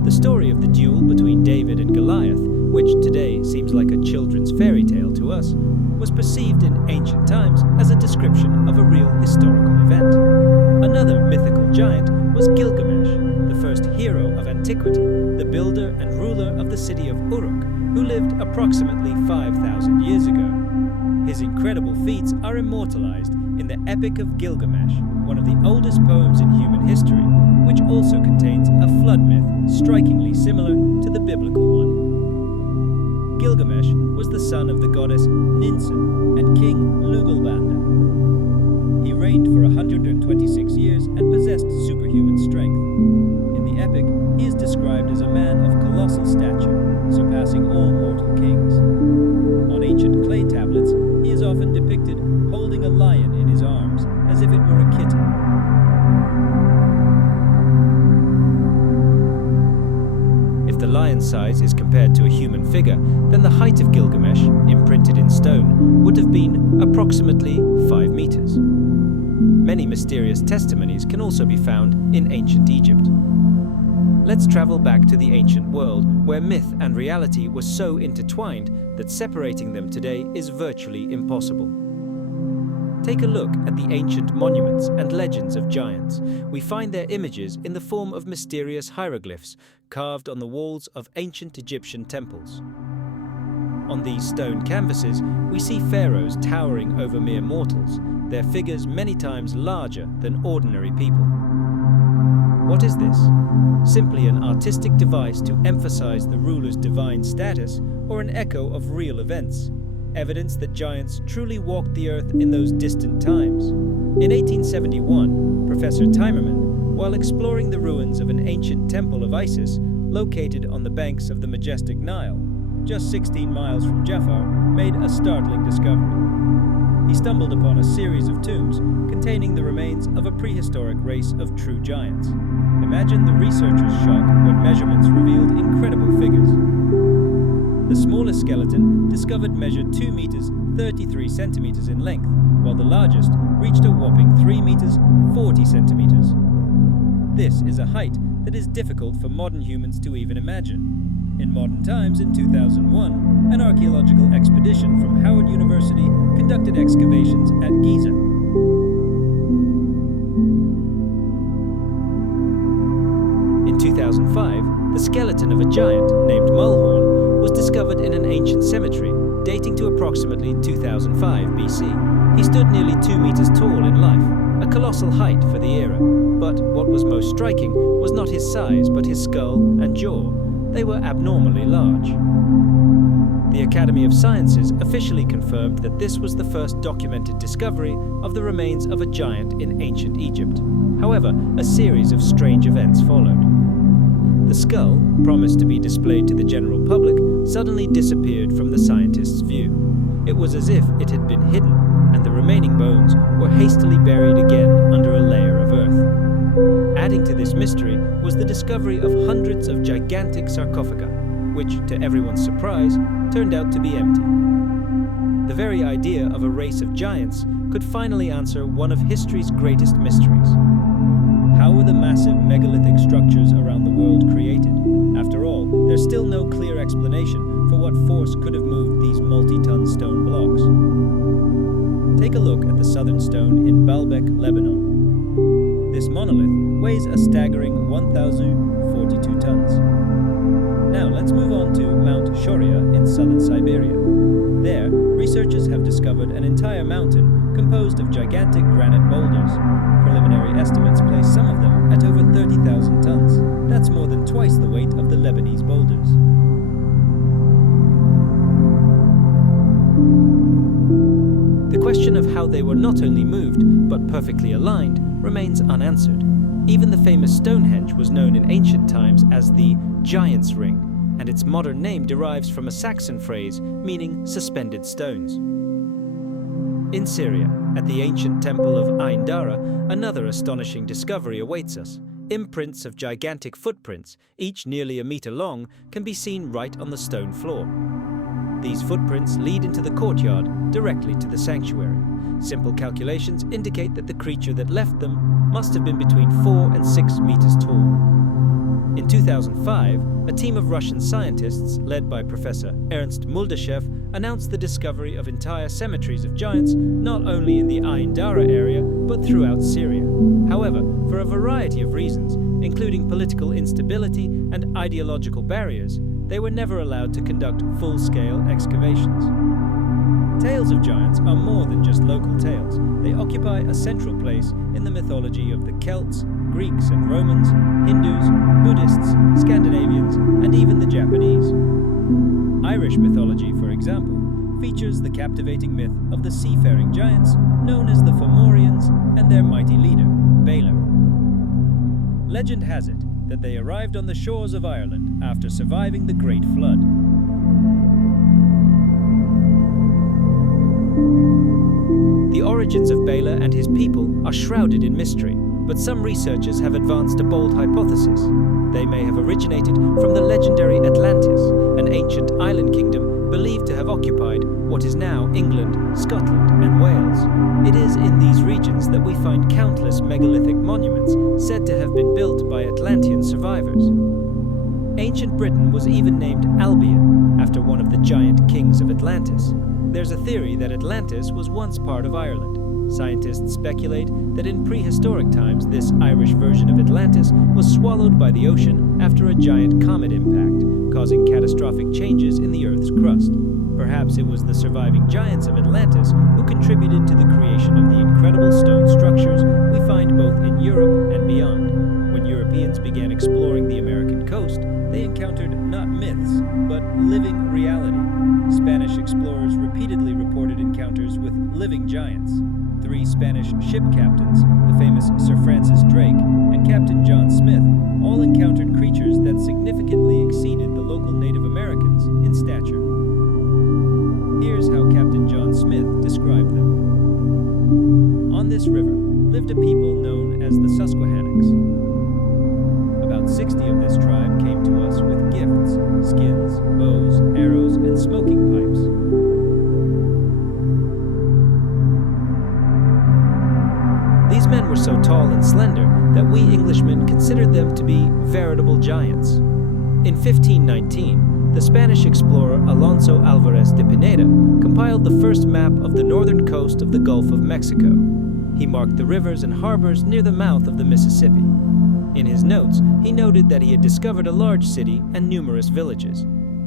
The story of the duel between David and Goliath, which today seems like a children's fairy tale to us, was perceived in ancient times as a description of a real historical event. Another mythical giant was Gilgamesh, the first hero of antiquity, the builder and ruler of the city of Uruk, who lived approximately 5,000 years ago. His incredible feats are immortalized in the Epic of Gilgamesh, one of the oldest poems in human history, which also contains a flood myth strikingly similar to the biblical one. Gilgamesh was the son of the goddess Ninsun and King Lugalbanda. He reigned for 126 years and possessed superhuman strength. In the epic, he is described as a man of colossal stature, surpassing all mortal kings. On ancient clay tablets, he is often depicted holding a lion in his arms, as if it were a kitten. If the lion's size is compared to a human figure, then the height of Gilgamesh, imprinted in stone, would have been approximately 5 meters. Many mysterious testimonies can also be found in ancient Egypt. Let's travel back to the ancient world, where myth and reality were so intertwined that separating them today is virtually impossible. Take a look at the ancient monuments and legends of giants. We find their images in the form of mysterious hieroglyphs carved on the walls of ancient Egyptian temples. On these stone canvases, we see pharaohs towering over mere mortals, their figures many times larger than ordinary people. What is this? Simply an artistic device to emphasize the ruler's divine status, or an echo of real events? Evidence that giants truly walked the earth in those distant times. In 1871, Professor Timerman, while exploring the ruins of an ancient temple of Isis located on the banks of the majestic Nile, just 16 miles from Jafar, made a startling discovery. he stumbled upon a series of tombs containing the remains of a prehistoric race of true giants. Imagine the researchers' shock when measurements revealed incredible figures. The smallest skeleton, discovered, measured 2 meters 33 centimeters in length, while the largest reached a whopping 3 meters 40 centimeters. This is a height that is difficult for modern humans to even imagine. In modern times, in 2001, an archaeological expedition from Howard University conducted excavations at Giza. In 2005, the skeleton of a giant named Mulhorn was discovered in an ancient cemetery dating to approximately 2005 BC. He stood nearly 2 meters tall in life, a colossal height for the era. But what was most striking was not his size, but his skull and jaw. They were abnormally large. The Academy of Sciences officially confirmed that this was the first documented discovery of the remains of a giant in ancient Egypt. However, a series of strange events followed. The skull, promised to be displayed to the general public, suddenly disappeared from the scientists' view. It was as if it had been hidden, and the remaining bones were hastily buried again under a layer of earth. Adding to this mystery was the discovery of hundreds of gigantic sarcophagi, which, to everyone's surprise, turned out to be empty. The very idea of a race of giants could finally answer one of history's greatest mysteries. How were the massive megalithic structures around the world created? After all, there's still no clear explanation for what force could have moved these multi-ton stone blocks. Take a look at the southern stone in Baalbek, Lebanon. This monolith weighs a staggering 1,042 tons. Now let's move on to Mount Shoria in southern Siberia. There, researchers have discovered an entire mountain composed of gigantic granite boulders. Preliminary estimates place some of them at over 30,000 tons. That's more than twice the weight of the Lebanese boulders. The question of how they were not only moved, but perfectly aligned, remains unanswered. Even the famous Stonehenge was known in ancient times as the Giant's Ring, and its modern name derives from a Saxon phrase meaning suspended stones. In Syria, at the ancient temple of Ain Dara, another astonishing discovery awaits us. Imprints of gigantic footprints, each nearly a meter long, can be seen right on the stone floor. These footprints lead into the courtyard, directly to the sanctuary. Simple calculations indicate that the creature that left them must have been between 4 and 6 meters tall. In 2005, a team of Russian scientists, led by Professor Ernst Muldashev, announced the discovery of entire cemeteries of giants, not only in the Ain Dara area, but throughout Syria. However, for a variety of reasons, including political instability and ideological barriers, they were never allowed to conduct full-scale excavations. Tales of giants are more than just local tales. They occupy a central place in the mythology of the Celts, Greeks and Romans, Hindus, Buddhists, Scandinavians, and even the Japanese. Irish mythology, for example, features the captivating myth of the seafaring giants known as the Fomorians and their mighty leader, Balor. Legend has it that they arrived on the shores of Ireland after surviving the Great Flood. The origins of Balor and his people are shrouded in mystery, but some researchers have advanced a bold hypothesis. They may have originated from the legendary Atlantis, an ancient island kingdom believed to have occupied what is now England, Scotland, and Wales. It is in these regions that we find countless megalithic monuments said to have been built by Atlantean survivors. Ancient Britain was even named Albion, after one of the giant kings of Atlantis. There's a theory that Atlantis was once part of Ireland. Scientists speculate that in prehistoric times this Irish version of Atlantis was swallowed by the ocean after a giant comet impact, causing catastrophic changes in the Earth's crust. Perhaps it was the surviving giants of Atlantis who contributed to the creation of the incredible stone structures we find both in Europe and beyond. When Europeans began exploring the American coast, they encountered not myths, but living reality. Spanish explorers repeatedly reported encounters with living giants. 3 Spanish ship captains, the famous Sir Francis Drake and Captain John Smith, all encountered creatures that significantly exceeded the local Native Americans in stature. Here's how Captain John Smith described them. known as the Susquehannocks. About 60 of this tribe came to us with gifts, skins, bows, arrows, and smoking pipes. These men were so tall and slender that we Englishmen considered them to be veritable giants. In 1519, the Spanish explorer Alonso Álvarez de Pineda compiled the first map of the northern coast of the Gulf of Mexico. He marked the rivers and harbors near the mouth of the Mississippi. In his notes, he noted that he had discovered a large city and numerous villages.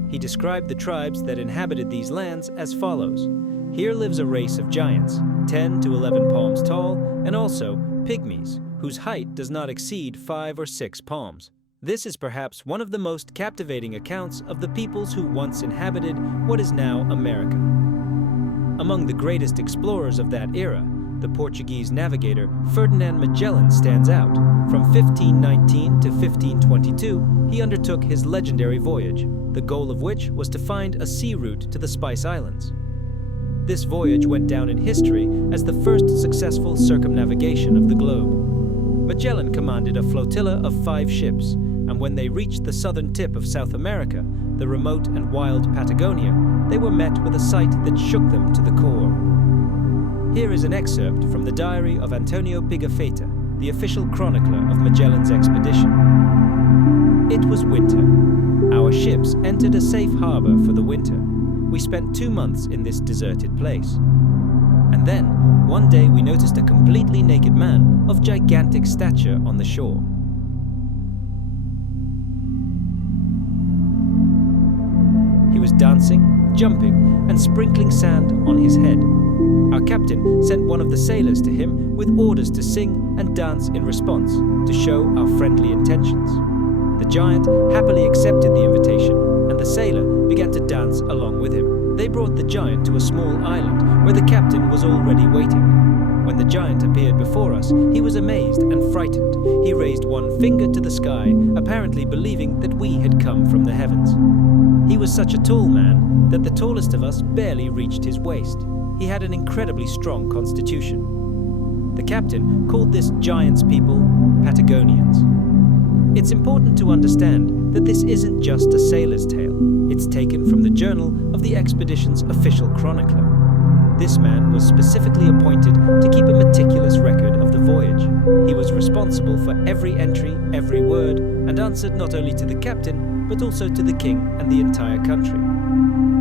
He described the tribes that inhabited these lands as follows. Here lives a race of giants, 10 to 11 palms tall, and also pygmies, whose height does not exceed 5 or 6 palms. This is perhaps one of the most captivating accounts of the peoples who once inhabited what is now America. Among the greatest explorers of that era, the Portuguese navigator Ferdinand Magellan stands out. From 1519 to 1522, he undertook his legendary voyage, the goal of which was to find a sea route to the Spice Islands. This voyage went down in history as the first successful circumnavigation of the globe. Magellan commanded a flotilla of 5 ships, and when they reached the southern tip of South America, the remote and wild Patagonia, they were met with a sight that shook them to the core. Here is an excerpt from the diary of Antonio Pigafetta, the official chronicler of Magellan's expedition. It was winter. Our ships entered a safe harbor for the winter. We spent 2 months in this deserted place. And then, one day we noticed a completely naked man of gigantic stature on the shore. He was dancing, jumping, and sprinkling sand on his head. Our captain sent one of the sailors to him with orders to sing and dance in response, to show our friendly intentions. The giant happily accepted the invitation, and the sailor began to dance along with him. They brought the giant to a small island where the captain was already waiting. When the giant appeared before us, he was amazed and frightened. He raised one finger to the sky, apparently believing that we had come from the heavens. He was such a tall man that the tallest of us barely reached his waist. He had an incredibly strong constitution. The captain called this giant's people Patagonians. It's important to understand that this isn't just a sailor's tale. It's taken from the journal of the expedition's official chronicler. This man was specifically appointed to keep a meticulous record of the voyage. He was responsible for every entry, every word, and answered not only to the captain, but also to the king and the entire country.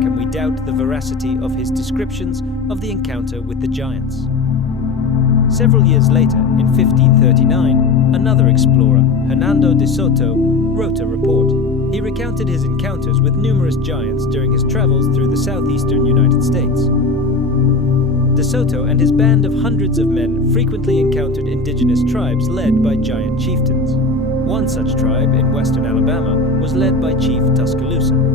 Can we doubt the veracity of his descriptions of the encounter with the giants? Several years later, in 1539, another explorer, Hernando de Soto, wrote a report. He recounted his encounters with numerous giants during his travels through the southeastern United States. De Soto and his band of hundreds of men frequently encountered indigenous tribes led by giant chieftains. One such tribe in western Alabama was led by Chief Tuscaloosa.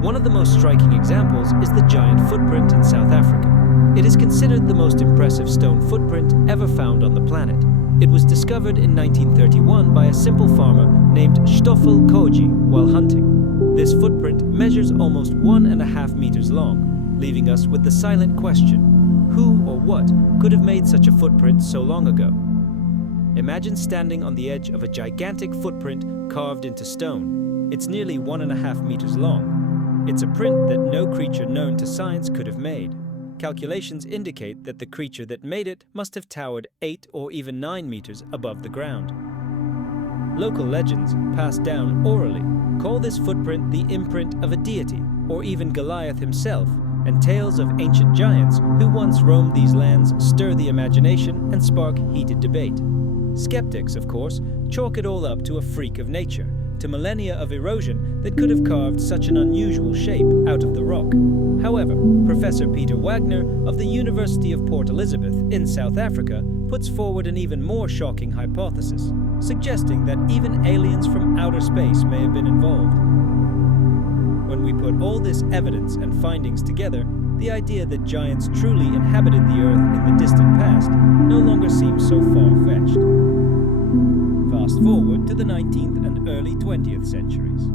One of the most striking examples is the giant footprint in South Africa. It is considered the most impressive stone footprint ever found on the planet. It was discovered in 1931 by a simple farmer named Stoffel Koji while hunting. This footprint measures almost 1.5 meters long, leaving us with the silent question, who or what could have made such a footprint so long ago? Imagine standing on the edge of a gigantic footprint carved into stone. It's nearly 1.5 meters long. It's a print that no creature known to science could have made. Calculations indicate that the creature that made it must have towered 8 or even 9 meters above the ground. Local legends, passed down orally, call this footprint the imprint of a deity, or even Goliath himself, and tales of ancient giants who once roamed these lands stir the imagination and spark heated debate. Skeptics, of course, chalk it all up to a freak of nature, to millennia of erosion that could have carved such an unusual shape out of the rock. However, Professor Peter Wagner of the University of Port Elizabeth in South Africa puts forward an even more shocking hypothesis, suggesting that even aliens from outer space may have been involved. When we put all this evidence and findings together, the idea that giants truly inhabited the Earth in the distant past no longer seems so far-fetched. Fast forward to the 19th and early 20th centuries.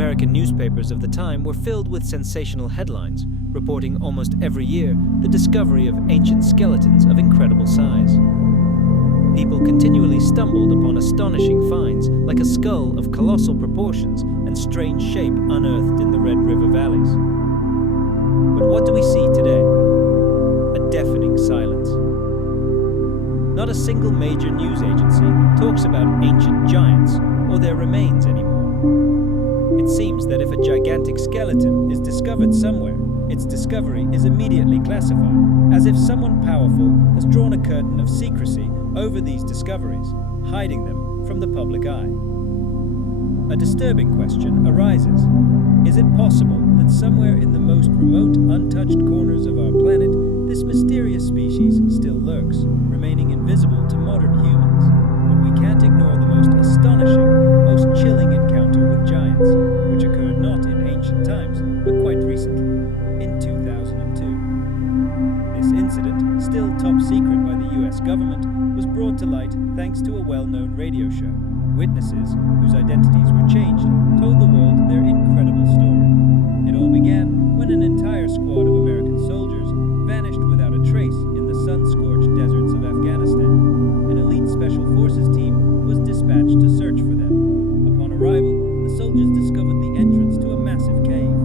American newspapers of the time were filled with sensational headlines, reporting almost every year the discovery of ancient skeletons of incredible size. People continually stumbled upon astonishing finds, like a skull of colossal proportions and strange shape unearthed in the Red River valleys. But what do we see today? A deafening silence. Not a single major news agency talks about ancient giants or their remains anymore. It seems that if a gigantic skeleton is discovered somewhere, its discovery is immediately classified, as if someone powerful has drawn a curtain of secrecy over these discoveries, hiding them from the public eye. A disturbing question arises. Is it possible that somewhere in the most remote, untouched corners of our planet, this mysterious species still lurks, remaining invisible to modern humans? But we can't ignore the most astonishing, most chilling encounter with giants, which occurred not in ancient times, but quite recently, in 2002. This incident, still top secret by the US government, was brought to light thanks to a well-known radio show. Witnesses, whose identities were changed, told the world their incredible story. It all began when an entire squad of American soldiers vanished without a trace in the sun-scorched deserts of Afghanistan. An elite special forces team was dispatched to search for them. Upon arrival, the soldiers discovered the entrance to a massive cave.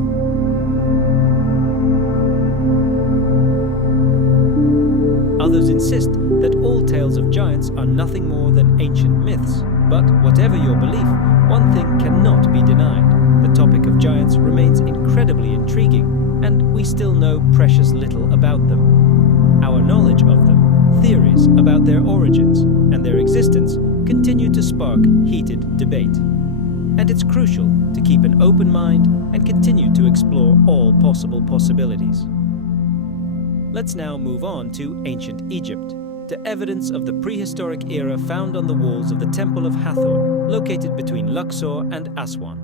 Others insist that all tales of giants are nothing more than ancient myths. But whatever your belief, one thing cannot be denied. The topic of giants remains incredibly intriguing, and we still know precious little about them. Our knowledge of them, theories about their origins, and their existence continue to spark heated debate. And it's crucial to keep an open mind and continue to explore all possible possibilities. Let's now move on to ancient Egypt, to evidence of the prehistoric era found on the walls of the Temple of Hathor, located between Luxor and Aswan.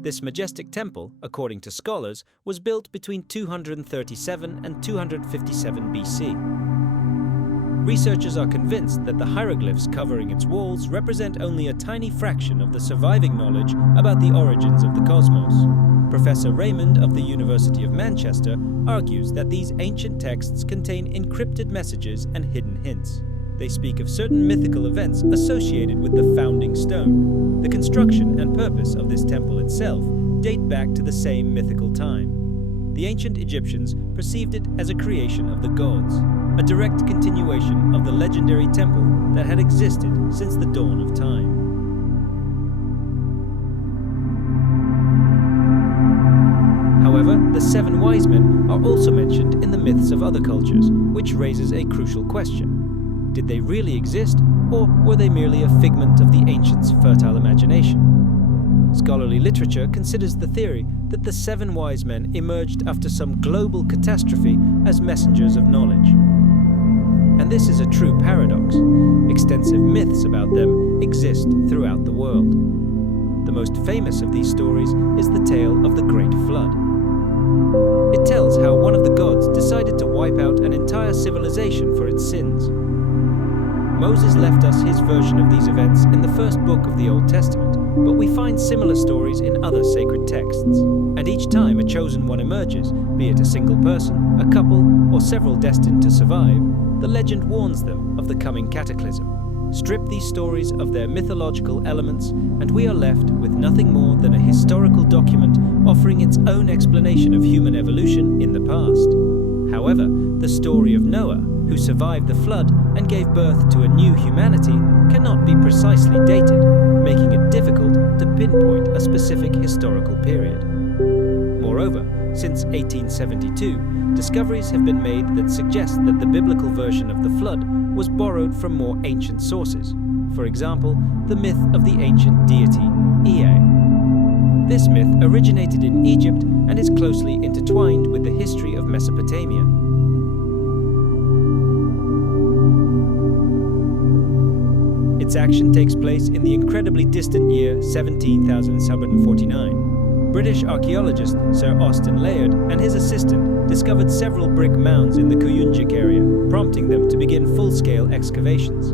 This majestic temple, according to scholars, was built between 237 and 257 BC. Researchers are convinced that the hieroglyphs covering its walls represent only a tiny fraction of the surviving knowledge about the origins of the cosmos. Professor Raymond of the University of Manchester argues that these ancient texts contain encrypted messages and hidden hints. They speak of certain mythical events associated with the founding stone. The construction and purpose of this temple itself date back to the same mythical time. The ancient Egyptians perceived it as a creation of the gods, a direct continuation of the legendary temple that had existed since the dawn of time. However, the 7 wise men are also mentioned in the myths of other cultures, which raises a crucial question. Did they really exist, or were they merely a figment of the ancients' fertile imagination? Scholarly literature considers the theory that the 7 wise men emerged after some global catastrophe as messengers of knowledge. And this is a true paradox. Extensive myths about them exist throughout the world. The most famous of these stories is the tale of the Great Flood. It tells how one of the gods decided to wipe out an entire civilization for its sins. Moses left us his version of these events in the first book of the Old Testament, but we find similar stories in other sacred texts. And each time a chosen one emerges, be it a single person, a couple, or several destined to survive, the legend warns them of the coming cataclysm. Strip these stories of their mythological elements, and we are left with nothing more than a historical document offering its own explanation of human evolution in the past. However, the story of Noah, who survived the flood and gave birth to a new humanity, cannot be precisely dated, making it difficult to pinpoint a specific historical period. Moreover, since 1872, discoveries have been made that suggest that the biblical version of the flood was borrowed from more ancient sources. For example, the myth of the ancient deity Ea. This myth originated in Egypt and is closely intertwined with the history of Mesopotamia. Its action takes place in the incredibly distant year 17,749. British archaeologist Sir Austin Layard and his assistant discovered several brick mounds in the Kuyunjik area, prompting them to begin full-scale excavations.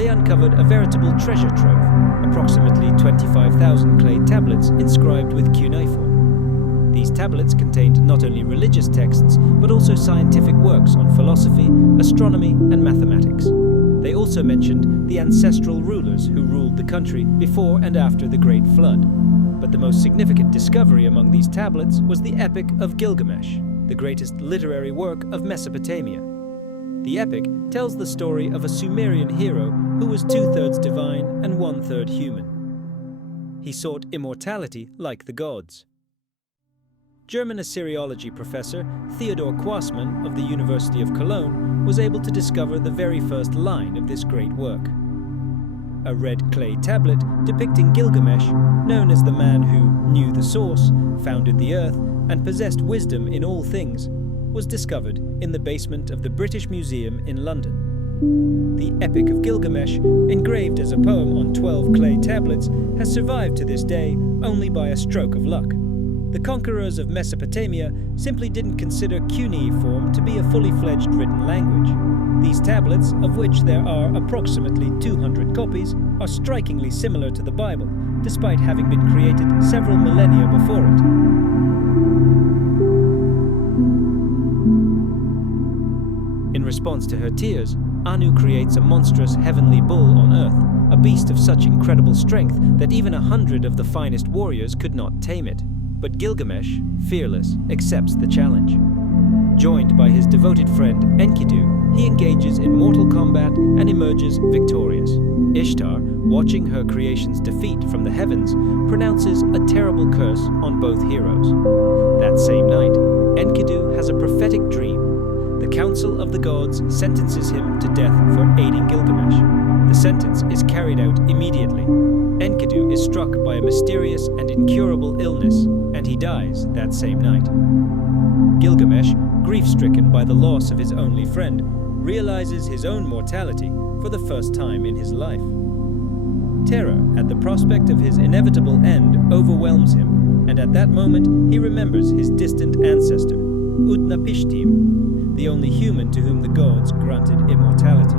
they uncovered a veritable treasure trove, approximately 25,000 clay tablets inscribed with cuneiform. These tablets contained not only religious texts, but also scientific works on philosophy, astronomy, and mathematics. They also mentioned the ancestral rulers who ruled the country before and after the Great Flood. But the most significant discovery among these tablets was the Epic of Gilgamesh, the greatest literary work of Mesopotamia. The epic tells the story of a Sumerian hero who was 2/3 divine and 1/3 human. He sought immortality like the gods. German Assyriology professor Theodor Quasman of the University of Cologne was able to discover the very first line of this great work. A red clay tablet depicting Gilgamesh, known as the man who knew the source, founded the earth, and possessed wisdom in all things, was discovered in the basement of the British Museum in London. The Epic of Gilgamesh, engraved as a poem on 12 clay tablets, has survived to this day only by a stroke of luck. The conquerors of Mesopotamia simply didn't consider cuneiform to be a fully fledged written language. These tablets, of which there are approximately 200 copies, are strikingly similar to the Bible, despite having been created several millennia before it. In response to her tears, Anu creates a monstrous heavenly bull on Earth, a beast of such incredible strength that even 100 of the finest warriors could not tame it. But Gilgamesh, fearless, accepts the challenge. Joined by his devoted friend Enkidu, he engages in mortal combat and emerges victorious. Ishtar, watching her creation's defeat from the heavens, pronounces a terrible curse on both heroes. That same night, Enkidu has a prophetic dream. The Council of the Gods sentences him to death for aiding Gilgamesh. The sentence is carried out immediately. Enkidu is struck by a mysterious and incurable illness, and he dies that same night. Gilgamesh, grief-stricken by the loss of his only friend, realizes his own mortality for the first time in his life. Terror at the prospect of his inevitable end overwhelms him, and at that moment he remembers his distant ancestor, Utnapishtim, the only human to whom the gods granted immortality.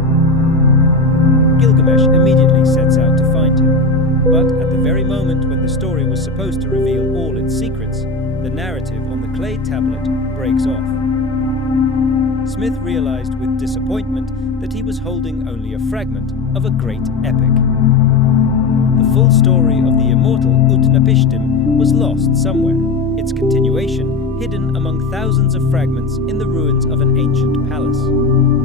Gilgamesh immediately sets out to find him, but at the very moment when the story was supposed to reveal all its secrets, the narrative on the clay tablet breaks off. Smith realized with disappointment that he was holding only a fragment of a great epic. The full story of the immortal Utnapishtim was lost somewhere, its continuation hidden among thousands of fragments in the ruins of an ancient palace.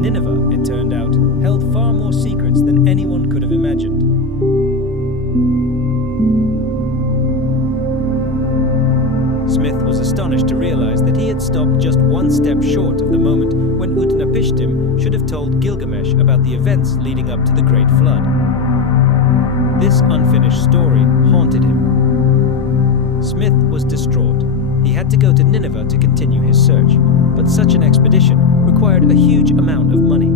Nineveh, it turned out, held far more secrets than anyone could have imagined. Smith was astonished to realize that he had stopped just one step short of the moment when Utnapishtim should have told Gilgamesh about the events leading up to the Great Flood. This unfinished story haunted him. Smith was distraught. He had to go to Nineveh to continue his search, but such an expedition required a huge amount of money.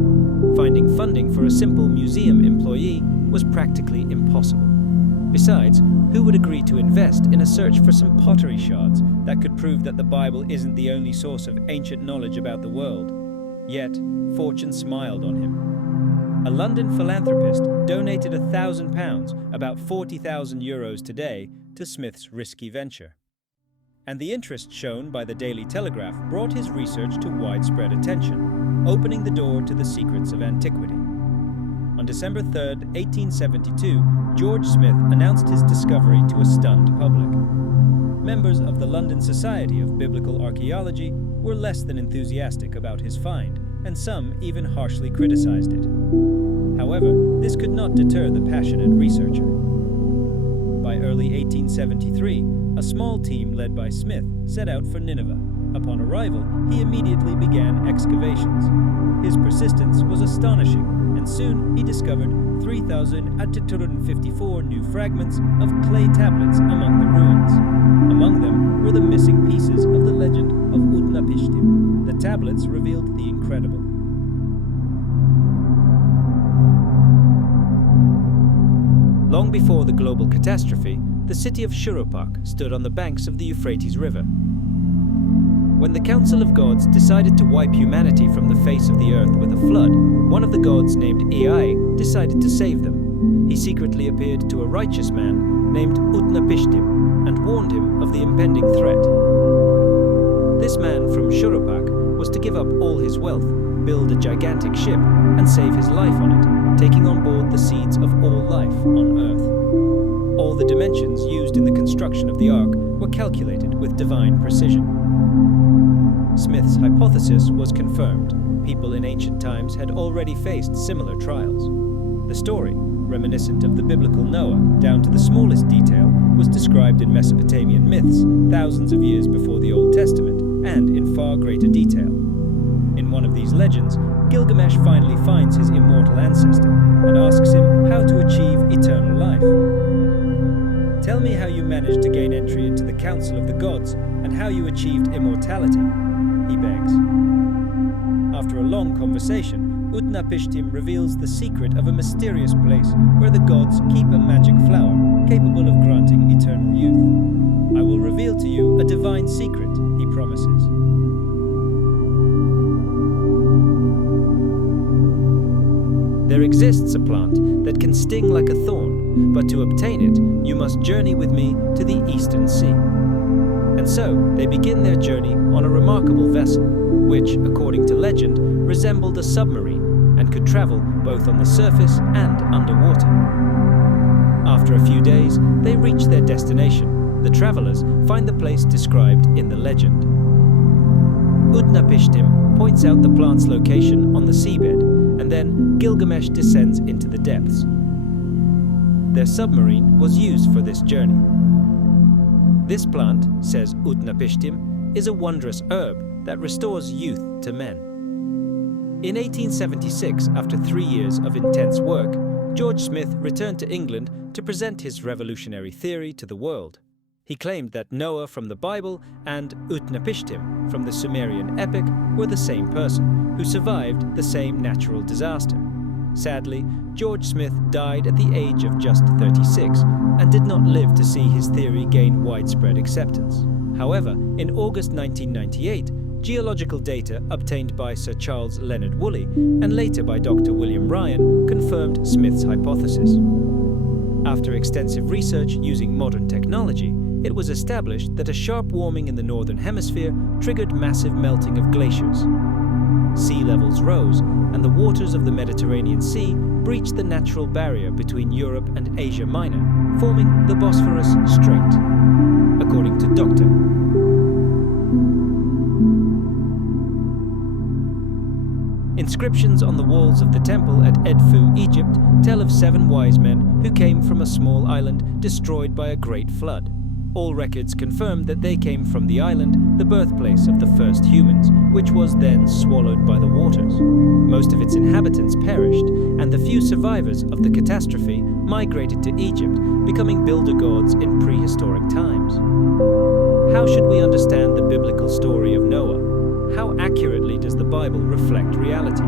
Finding funding for a simple museum employee was practically impossible. Besides, who would agree to invest in a search for some pottery shards that could prove that the Bible isn't the only source of ancient knowledge about the world? Yet, fortune smiled on him. A London philanthropist donated £1,000, about 40,000 euros today, to Smith's risky venture. And the interest shown by the Daily Telegraph brought his research to widespread attention, opening the door to the secrets of antiquity. On December 3, 1872, George Smith announced his discovery to a stunned public. Members of the London Society of Biblical Archaeology were less than enthusiastic about his find, and some even harshly criticized it. However, this could not deter the passionate researcher. By early 1873, a small team led by Smith set out for Nineveh. Upon arrival, he immediately began excavations. His persistence was astonishing, and soon he discovered 3,854 new fragments of clay tablets among the ruins. Among them were the missing pieces of the legend of Utnapishtim. The tablets revealed the incredible. Long before the global catastrophe, the city of Shurupak stood on the banks of the Euphrates River. When the Council of Gods decided to wipe humanity from the face of the earth with a flood, one of the gods named Ea decided to save them. He secretly appeared to a righteous man named Utnapishtim and warned him of the impending threat. This man from Shurupak was to give up all his wealth, build a gigantic ship, and save his life on it, taking on board the seeds of all life on Earth. All the dimensions used in the construction of the Ark were calculated with divine precision. Smith's hypothesis was confirmed. People in ancient times had already faced similar trials. The story, reminiscent of the biblical Noah down to the smallest detail, was described in Mesopotamian myths thousands of years before the Old Testament and in far greater detail. In one of these legends, Gilgamesh finally finds his immortal ancestor and asks him how to achieve eternal life. Tell me how you managed to gain entry into the Council of the Gods and how you achieved immortality, he begs. After a long conversation, Utnapishtim reveals the secret of a mysterious place where the gods keep a magic flower capable of granting eternal youth. I will reveal to you a divine secret, he promises. There exists a plant that can sting like a thorn, but to obtain it, you must journey with me to the Eastern Sea. And so, they begin their journey on a remarkable vessel, which, according to legend, resembled a submarine and could travel both on the surface and underwater. After a few days, they reach their destination. The travelers find the place described in the legend. Utnapishtim points out the plant's location on the seabed, and then Gilgamesh descends into the depths. Their submarine was used for this journey. This plant, says Utnapishtim, is a wondrous herb that restores youth to men. In 1876, after 3 years of intense work, George Smith returned to England to present his revolutionary theory to the world. He claimed that Noah from the Bible and Utnapishtim from the Sumerian epic were the same person, who survived the same natural disaster. Sadly, George Smith died at the age of just 36 and did not live to see his theory gain widespread acceptance. However, in August 1998, geological data obtained by Sir Charles Leonard Woolley and later by Dr. William Ryan confirmed Smith's hypothesis. After extensive research using modern technology, it was established that a sharp warming in the northern hemisphere triggered massive melting of glaciers. Sea levels rose, and the waters of the Mediterranean Sea breached the natural barrier between Europe and Asia Minor, forming the Bosphorus Strait. According to Dr. Inscriptions on the walls of the temple at Edfu, Egypt, tell of 7 wise men who came from a small island destroyed by a great flood. All records confirm that they came from the island, the birthplace of the first humans, which was then swallowed by the waters. Most of its inhabitants perished, and the few survivors of the catastrophe migrated to Egypt, becoming builder gods in prehistoric times. How should we understand the biblical story of Noah? How accurately does the Bible reflect reality?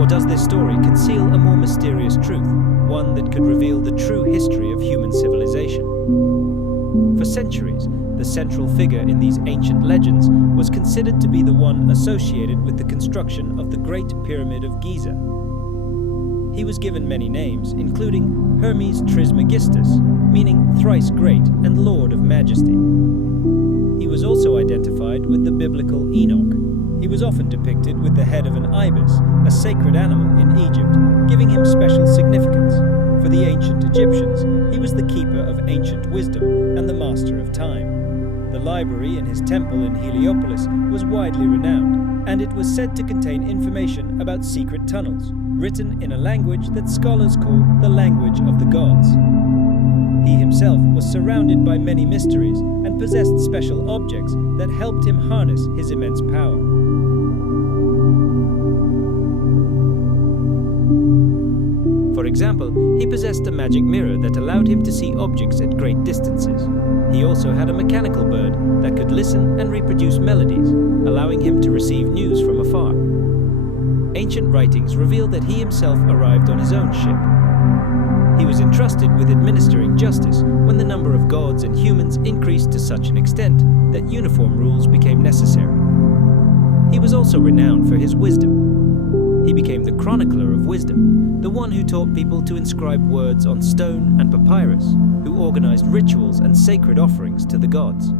Or does this story conceal a more mysterious truth, one that could reveal the true history of human civilization? For centuries, the central figure in these ancient legends was considered to be the one associated with the construction of the Great Pyramid of Giza. He was given many names, including Hermes Trismegistus, meaning thrice great and Lord of Majesty. He was also identified with the biblical Enoch. He was often depicted with the head of an ibis, a sacred animal in Egypt, giving him special significance. For the ancient Egyptians, he was the keeper of ancient wisdom and the master of time. The library in his temple in Heliopolis was widely renowned, and it was said to contain information about secret tunnels, written in a language that scholars call the language of the gods. He himself was surrounded by many mysteries and possessed special objects that helped him harness his immense power. For example, he possessed a magic mirror that allowed him to see objects at great distances. He also had a mechanical bird that could listen and reproduce melodies, allowing him to receive news from afar. Ancient writings reveal that he himself arrived on his own ship. He was entrusted with administering justice when the number of gods and humans increased to such an extent that uniform rules became necessary. He was also renowned for his wisdom. He became the chronicler of wisdom, the one who taught people to inscribe words on stone and papyrus, who organized rituals and sacred offerings to the gods.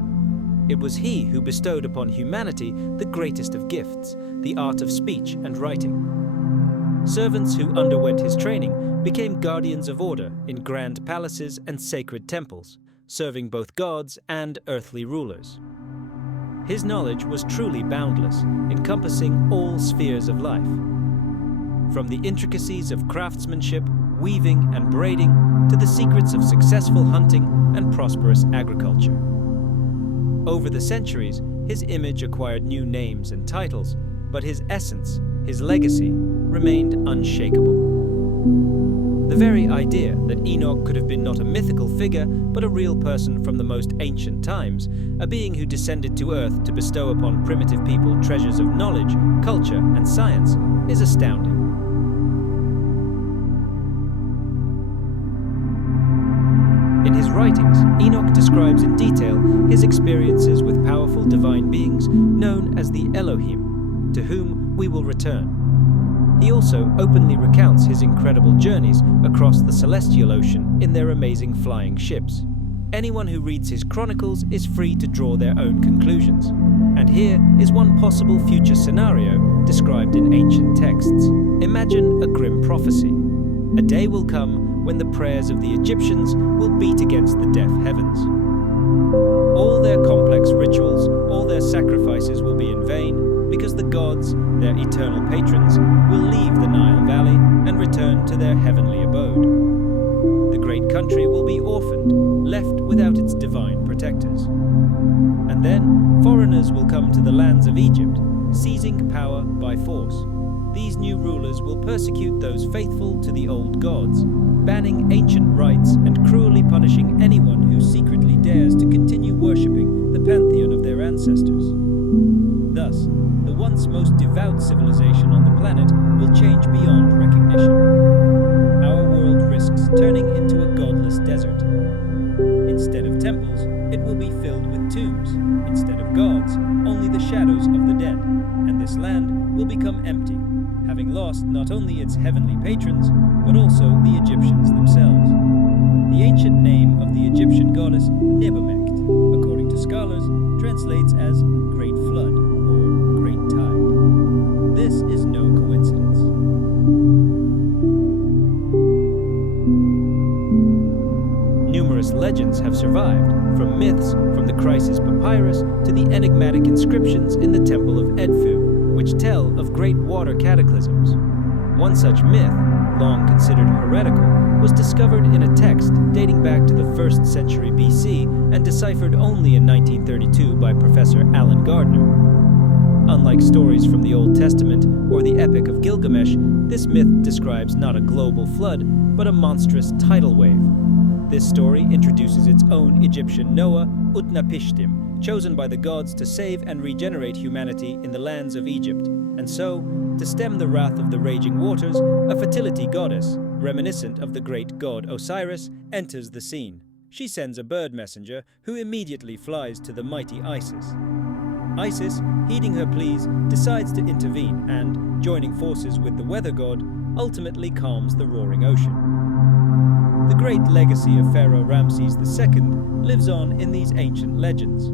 It was he who bestowed upon humanity the greatest of gifts, the art of speech and writing. Servants who underwent his training became guardians of order in grand palaces and sacred temples, serving both gods and earthly rulers. His knowledge was truly boundless, encompassing all spheres of life. From the intricacies of craftsmanship, weaving and braiding, to the secrets of successful hunting and prosperous agriculture. Over the centuries, his image acquired new names and titles, but his essence, his legacy, remained unshakable. The very idea that Enoch could have been not a mythical figure, but a real person from the most ancient times, a being who descended to Earth to bestow upon primitive people treasures of knowledge, culture, and science, is astounding. In his writings, Enoch describes in detail his experiences with powerful divine beings known as the Elohim, to whom we will return. He also openly recounts his incredible journeys across the celestial ocean in their amazing flying ships. Anyone who reads his chronicles is free to draw their own conclusions. And here is one possible future scenario described in ancient texts. Imagine a grim prophecy. A day will come when the prayers of the Egyptians will beat against the deaf heavens. All their complex rituals, all their sacrifices will be in vain, because the gods, their eternal patrons, will leave the Nile Valley and return to their heavenly abode. The great country will be orphaned, left without its divine protectors. And then foreigners will come to the lands of Egypt, seizing power by force. These new rulers will persecute those faithful to the old gods, banning ancient rites and cruelly punishing anyone who secretly dares to continue worshipping the pantheon of their ancestors. Thus, the once most devout civilization on the planet will change beyond recognition. Our world risks turning into a godless desert. Instead of temples, it will be filled with tombs. Instead of gods, only the shadows of the dead. And this land will become empty, having lost not only its heavenly patrons, but also the Egyptians themselves. The ancient name of the Egyptian goddess Nebumecht, according to scholars, translates as Great Flood or Great Tide. This is no coincidence. Numerous legends have survived, from myths from the Crisis Papyrus to the enigmatic inscriptions in the Temple of Edfu, which tell of great water cataclysms. One such myth, long considered heretical, was discovered in a text dating back to the 1st century BC and deciphered only in 1932 by Professor Alan Gardner. Unlike stories from the Old Testament or the Epic of Gilgamesh, this myth describes not a global flood, but a monstrous tidal wave. This story introduces its own Egyptian Noah, Utnapishtim, chosen by the gods to save and regenerate humanity in the lands of Egypt, and so, to stem the wrath of the raging waters, a fertility goddess, reminiscent of the great god Osiris, enters the scene. She sends a bird messenger who immediately flies to the mighty Isis. Isis, heeding her pleas, decides to intervene and, joining forces with the weather god, ultimately calms the roaring ocean. The great legacy of Pharaoh Ramses II lives on in these ancient legends.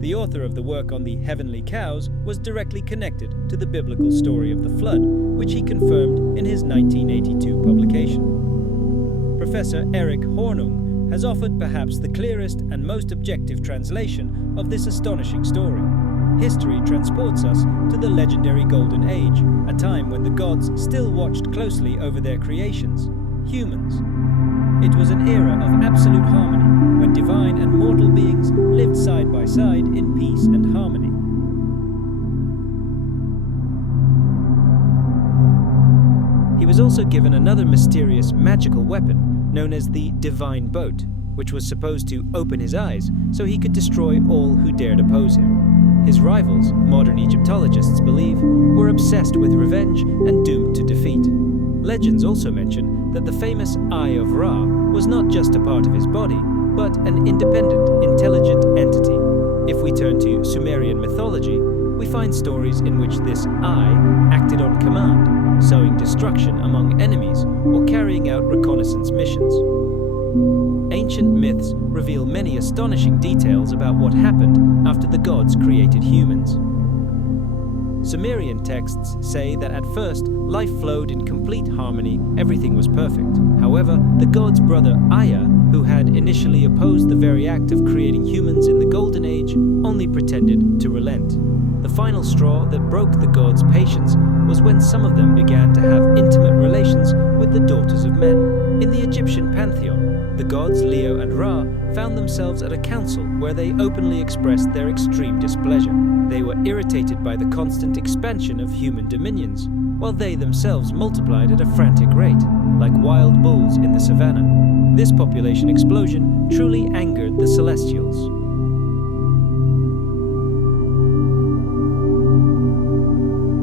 The author of the work on the heavenly cows was directly connected to the biblical story of the flood, which he confirmed in his 1982 publication. Professor Eric Hornung has offered perhaps the clearest and most objective translation of this astonishing story. History transports us to the legendary Golden Age, a time when the gods still watched closely over their creations, humans. It was an era of absolute harmony, when divine and mortal beings lived side by side in peace and harmony. He was also given another mysterious magical weapon known as the Divine Boat, which was supposed to open his eyes so he could destroy all who dared oppose him. His rivals, modern Egyptologists believe, were obsessed with revenge and doomed to defeat. Legends also mention that the famous Eye of Ra was not just a part of his body, but an independent, intelligent entity. If we turn to Sumerian mythology, we find stories in which this I acted on command, sowing destruction among enemies or carrying out reconnaissance missions. Ancient myths reveal many astonishing details about what happened after the gods created humans. Sumerian texts say that at first, life flowed in complete harmony, everything was perfect. However, the god's brother Aya, who had initially opposed the very act of creating humans in the Golden Age, only pretended to relent. The final straw that broke the gods' patience was when some of them began to have intimate relations with the daughters of men. In the Egyptian pantheon, the gods Leo and Ra found themselves at a council where they openly expressed their extreme displeasure. They were irritated by the constant expansion of human dominions, while they themselves multiplied at a frantic rate, like wild bulls in the savannah. This population explosion truly angered the celestials.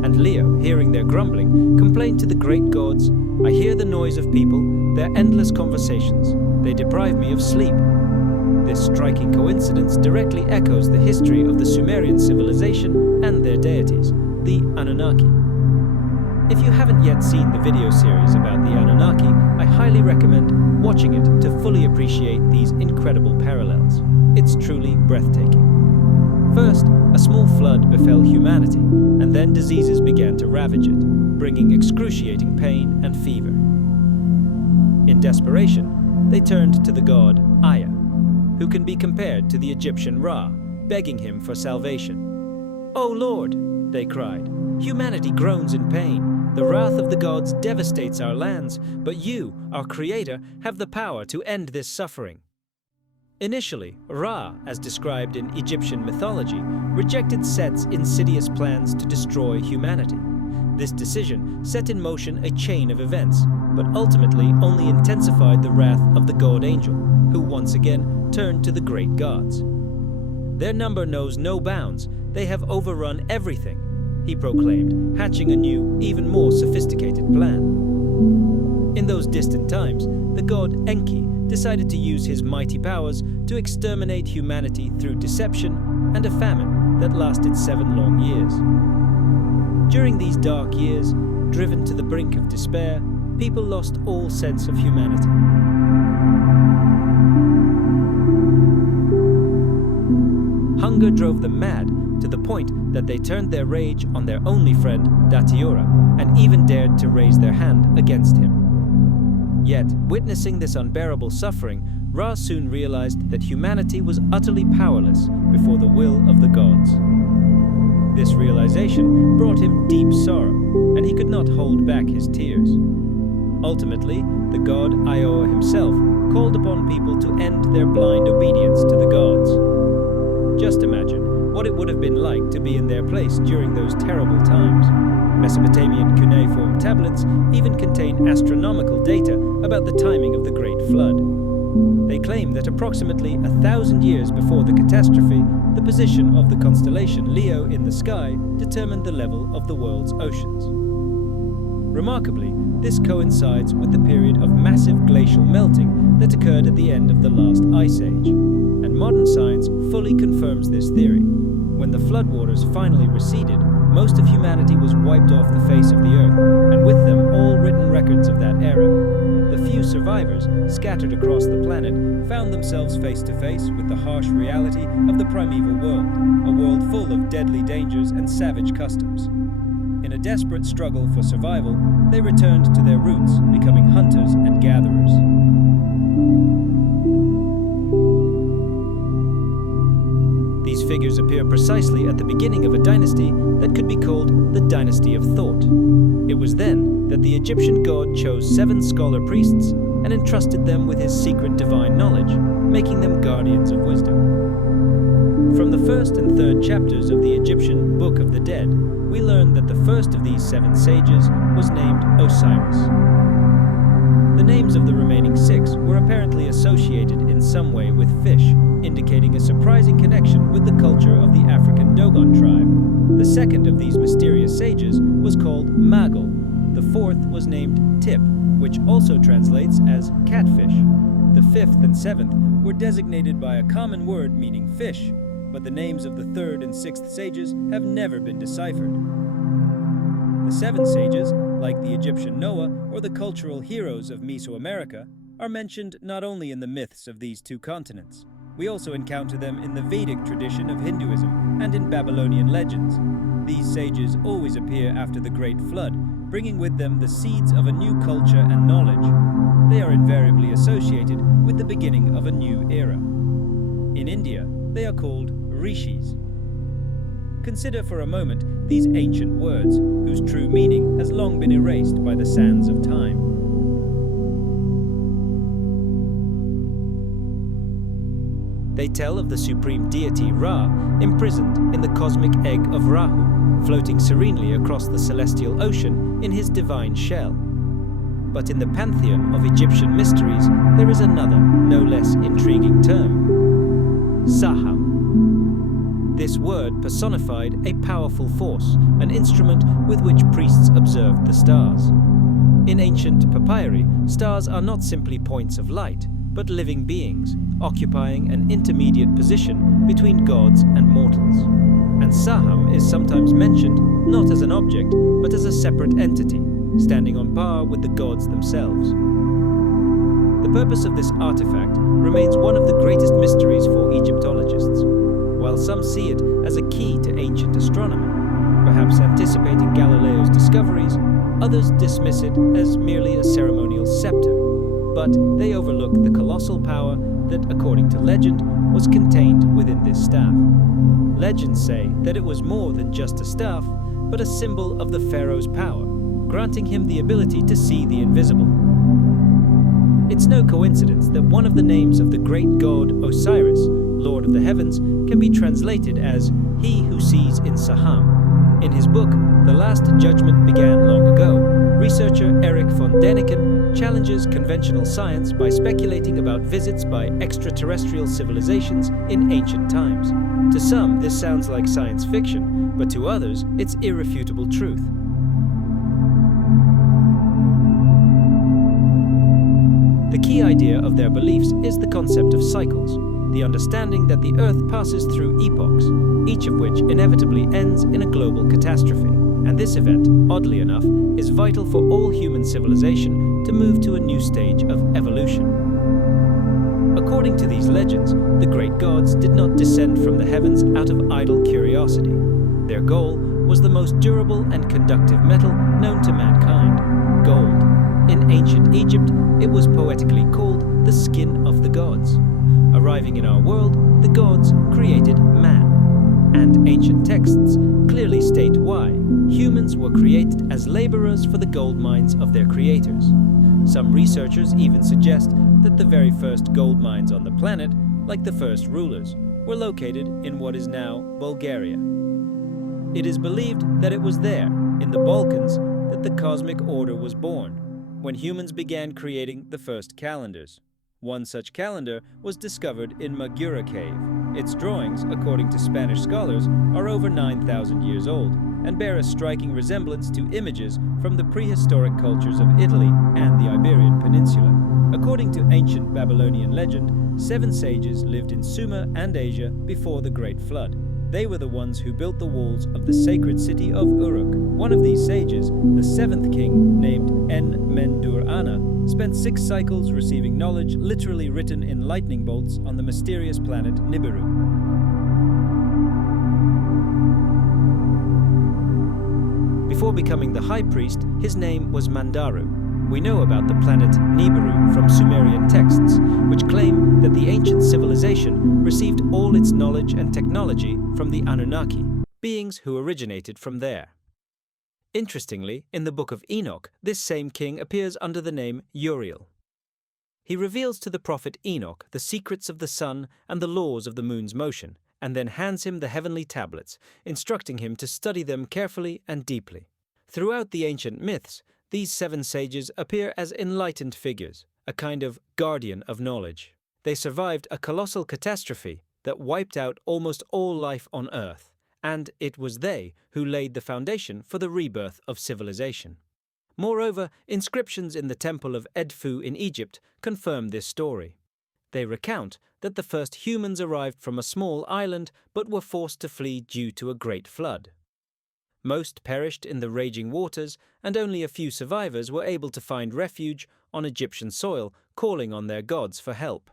And Leo, hearing their grumbling, complained to the great gods, "I hear the noise of people, their endless conversations. They deprive me of sleep." This striking coincidence directly echoes the history of the Sumerian civilization and their deities, the Anunnaki. If you haven't yet seen the video series about the Anunnaki, I highly recommend watching it to fully appreciate these incredible parallels. It's truly breathtaking. First, a small flood befell humanity, and then diseases began to ravage it, bringing excruciating pain and fever. In desperation, they turned to the god Aya, who can be compared to the Egyptian Ra, begging him for salvation. "O Lord," they cried, "humanity groans in pain. The wrath of the gods devastates our lands, but you, our creator, have the power to end this suffering." Initially, Ra, as described in Egyptian mythology, rejected Set's insidious plans to destroy humanity. This decision set in motion a chain of events, but ultimately only intensified the wrath of the god angel, who once again turned to the great gods. "Their number knows no bounds. They have overrun everything," he proclaimed, hatching a new, even more sophisticated plan. In those distant times, the god Enki decided to use his mighty powers to exterminate humanity through deception and a famine that lasted 7 long years. During these dark years, driven to the brink of despair, people lost all sense of humanity. Hunger drove them mad, to the point that they turned their rage on their only friend, Tartaria, and even dared to raise their hand against him. Yet, witnessing this unbearable suffering, Ra soon realized that humanity was utterly powerless before the will of the gods. This realization brought him deep sorrow, and he could not hold back his tears. Ultimately, the god Ioa himself called upon people to end their blind obedience to the gods. Just imagine what it would have been like to be in their place during those terrible times. Mesopotamian cuneiform tablets even contain astronomical data about the timing of the Great Flood. They claim that approximately 1,000 years before the catastrophe, the position of the constellation Leo in the sky determined the level of the world's oceans. Remarkably, this coincides with the period of massive glacial melting that occurred at the end of the last ice age, and modern science fully confirms this theory. When the floodwaters finally receded, most of humanity was wiped off the face of the earth, and with them all written records of that era. The few survivors, scattered across the planet, found themselves face to face with the harsh reality of the primeval world, a world full of deadly dangers and savage customs. In a desperate struggle for survival, they returned to their roots, becoming hunters and gatherers. These figures appear precisely at the beginning of a dynasty that could be called the Dynasty of Thought. It was then that the Egyptian god chose 7 scholar priests and entrusted them with his secret divine knowledge, making them guardians of wisdom. From the 1st and 3rd chapters of the Egyptian Book of the Dead, we learn that the first of these 7 sages was named Osiris. The names of the remaining 6 were apparently associated in some way with fish, indicating a surprising connection with the culture of the African Dogon tribe. The second of these mysterious sages was called Magol. The 4th was named Tip, which also translates as catfish. The 5th and 7th were designated by a common word meaning fish, but the names of the third and sixth sages have never been deciphered. The seven sages, like the Egyptian Noah or the cultural heroes of Mesoamerica, are mentioned not only in the myths of these two continents. We also encounter them in the Vedic tradition of Hinduism and in Babylonian legends. These sages always appear after the Great Flood, bringing with them the seeds of a new culture and knowledge. They are invariably associated with the beginning of a new era. In India, they are called rishis. Consider for a moment these ancient words, whose true meaning has long been erased by the sands of time. They tell of the supreme deity Ra, imprisoned in the cosmic egg of Rahu, floating serenely across the celestial ocean in his divine shell. But in the pantheon of Egyptian mysteries, there is another, no less intriguing term: Saham. This word personified a powerful force, an instrument with which priests observed the stars. In ancient papyri, stars are not simply points of light, but living beings, occupying an intermediate position between gods and mortals. And Saham is sometimes mentioned not as an object, but as a separate entity, standing on par with the gods themselves. The purpose of this artifact remains one of the greatest mysteries for Egyptologists. While some see it as a key to ancient astronomy, perhaps anticipating Galileo's discoveries, others dismiss it as merely a ceremonial scepter. But they overlook the colossal power that, according to legend, was contained within this staff. Legends say that it was more than just a staff, but a symbol of the pharaoh's power, granting him the ability to see the invisible. It's no coincidence that one of the names of the great god Osiris, Lord of the Heavens, can be translated as "he who sees in Saham." In his book, The Last Judgment Began Long Ago, researcher Eric von Däniken challenges conventional science by speculating about visits by extraterrestrial civilizations in ancient times. To some, this sounds like science fiction, but to others, it's irrefutable truth. The key idea of their beliefs is the concept of cycles, the understanding that the Earth passes through epochs, each of which inevitably ends in a global catastrophe. And this event, oddly enough, is vital for all human civilization to move to a new stage of evolution. According to these legends, the great gods did not descend from the heavens out of idle curiosity. Their goal was the most durable and conductive metal known to mankind: gold. In ancient Egypt, it was poetically called the skin of the gods. Arriving in our world, the gods created man. And ancient texts clearly state why. Humans were created as laborers for the gold mines of their creators. Some researchers even suggest that the very first gold mines on the planet, like the first rulers, were located in what is now Bulgaria. It is believed that it was there, in the Balkans, that the cosmic order was born, when humans began creating the first calendars. One such calendar was discovered in Magura Cave. Its drawings, according to Spanish scholars, are over 9,000 years old and bear a striking resemblance to images from the prehistoric cultures of Italy and the Iberian Peninsula. According to ancient Babylonian legend, 7 sages lived in Sumer and Asia before the Great Flood. They were the ones who built the walls of the sacred city of Uruk. One of these sages, the 7th king, named En-Mendur-Ana, spent 6 cycles receiving knowledge literally written in lightning bolts on the mysterious planet Nibiru. Before becoming the high priest, his name was Mandaru. We know about the planet Nibiru from Sumerian texts, which claim that the ancient civilization received all its knowledge and technology from the Anunnaki, beings who originated from there. Interestingly, in the Book of Enoch, this same king appears under the name Uriel. He reveals to the prophet Enoch the secrets of the sun and the laws of the moon's motion, and then hands him the heavenly tablets, instructing him to study them carefully and deeply. Throughout the ancient myths, these 7 sages appear as enlightened figures, a kind of guardian of knowledge. They survived a colossal catastrophe that wiped out almost all life on Earth, and it was they who laid the foundation for the rebirth of civilization. Moreover, inscriptions in the temple of Edfu in Egypt confirm this story. They recount that the first humans arrived from a small island but were forced to flee due to a great flood. Most perished in the raging waters, and only a few survivors were able to find refuge on Egyptian soil, calling on their gods for help.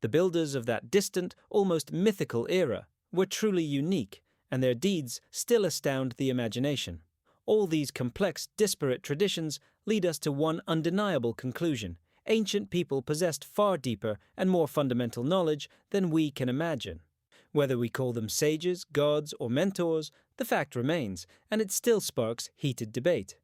The builders of that distant, almost mythical era were truly unique, and their deeds still astound the imagination. All these complex, disparate traditions lead us to one undeniable conclusion: ancient people possessed far deeper and more fundamental knowledge than we can imagine. Whether we call them sages, gods, or mentors, the fact remains, and it still sparks heated debate.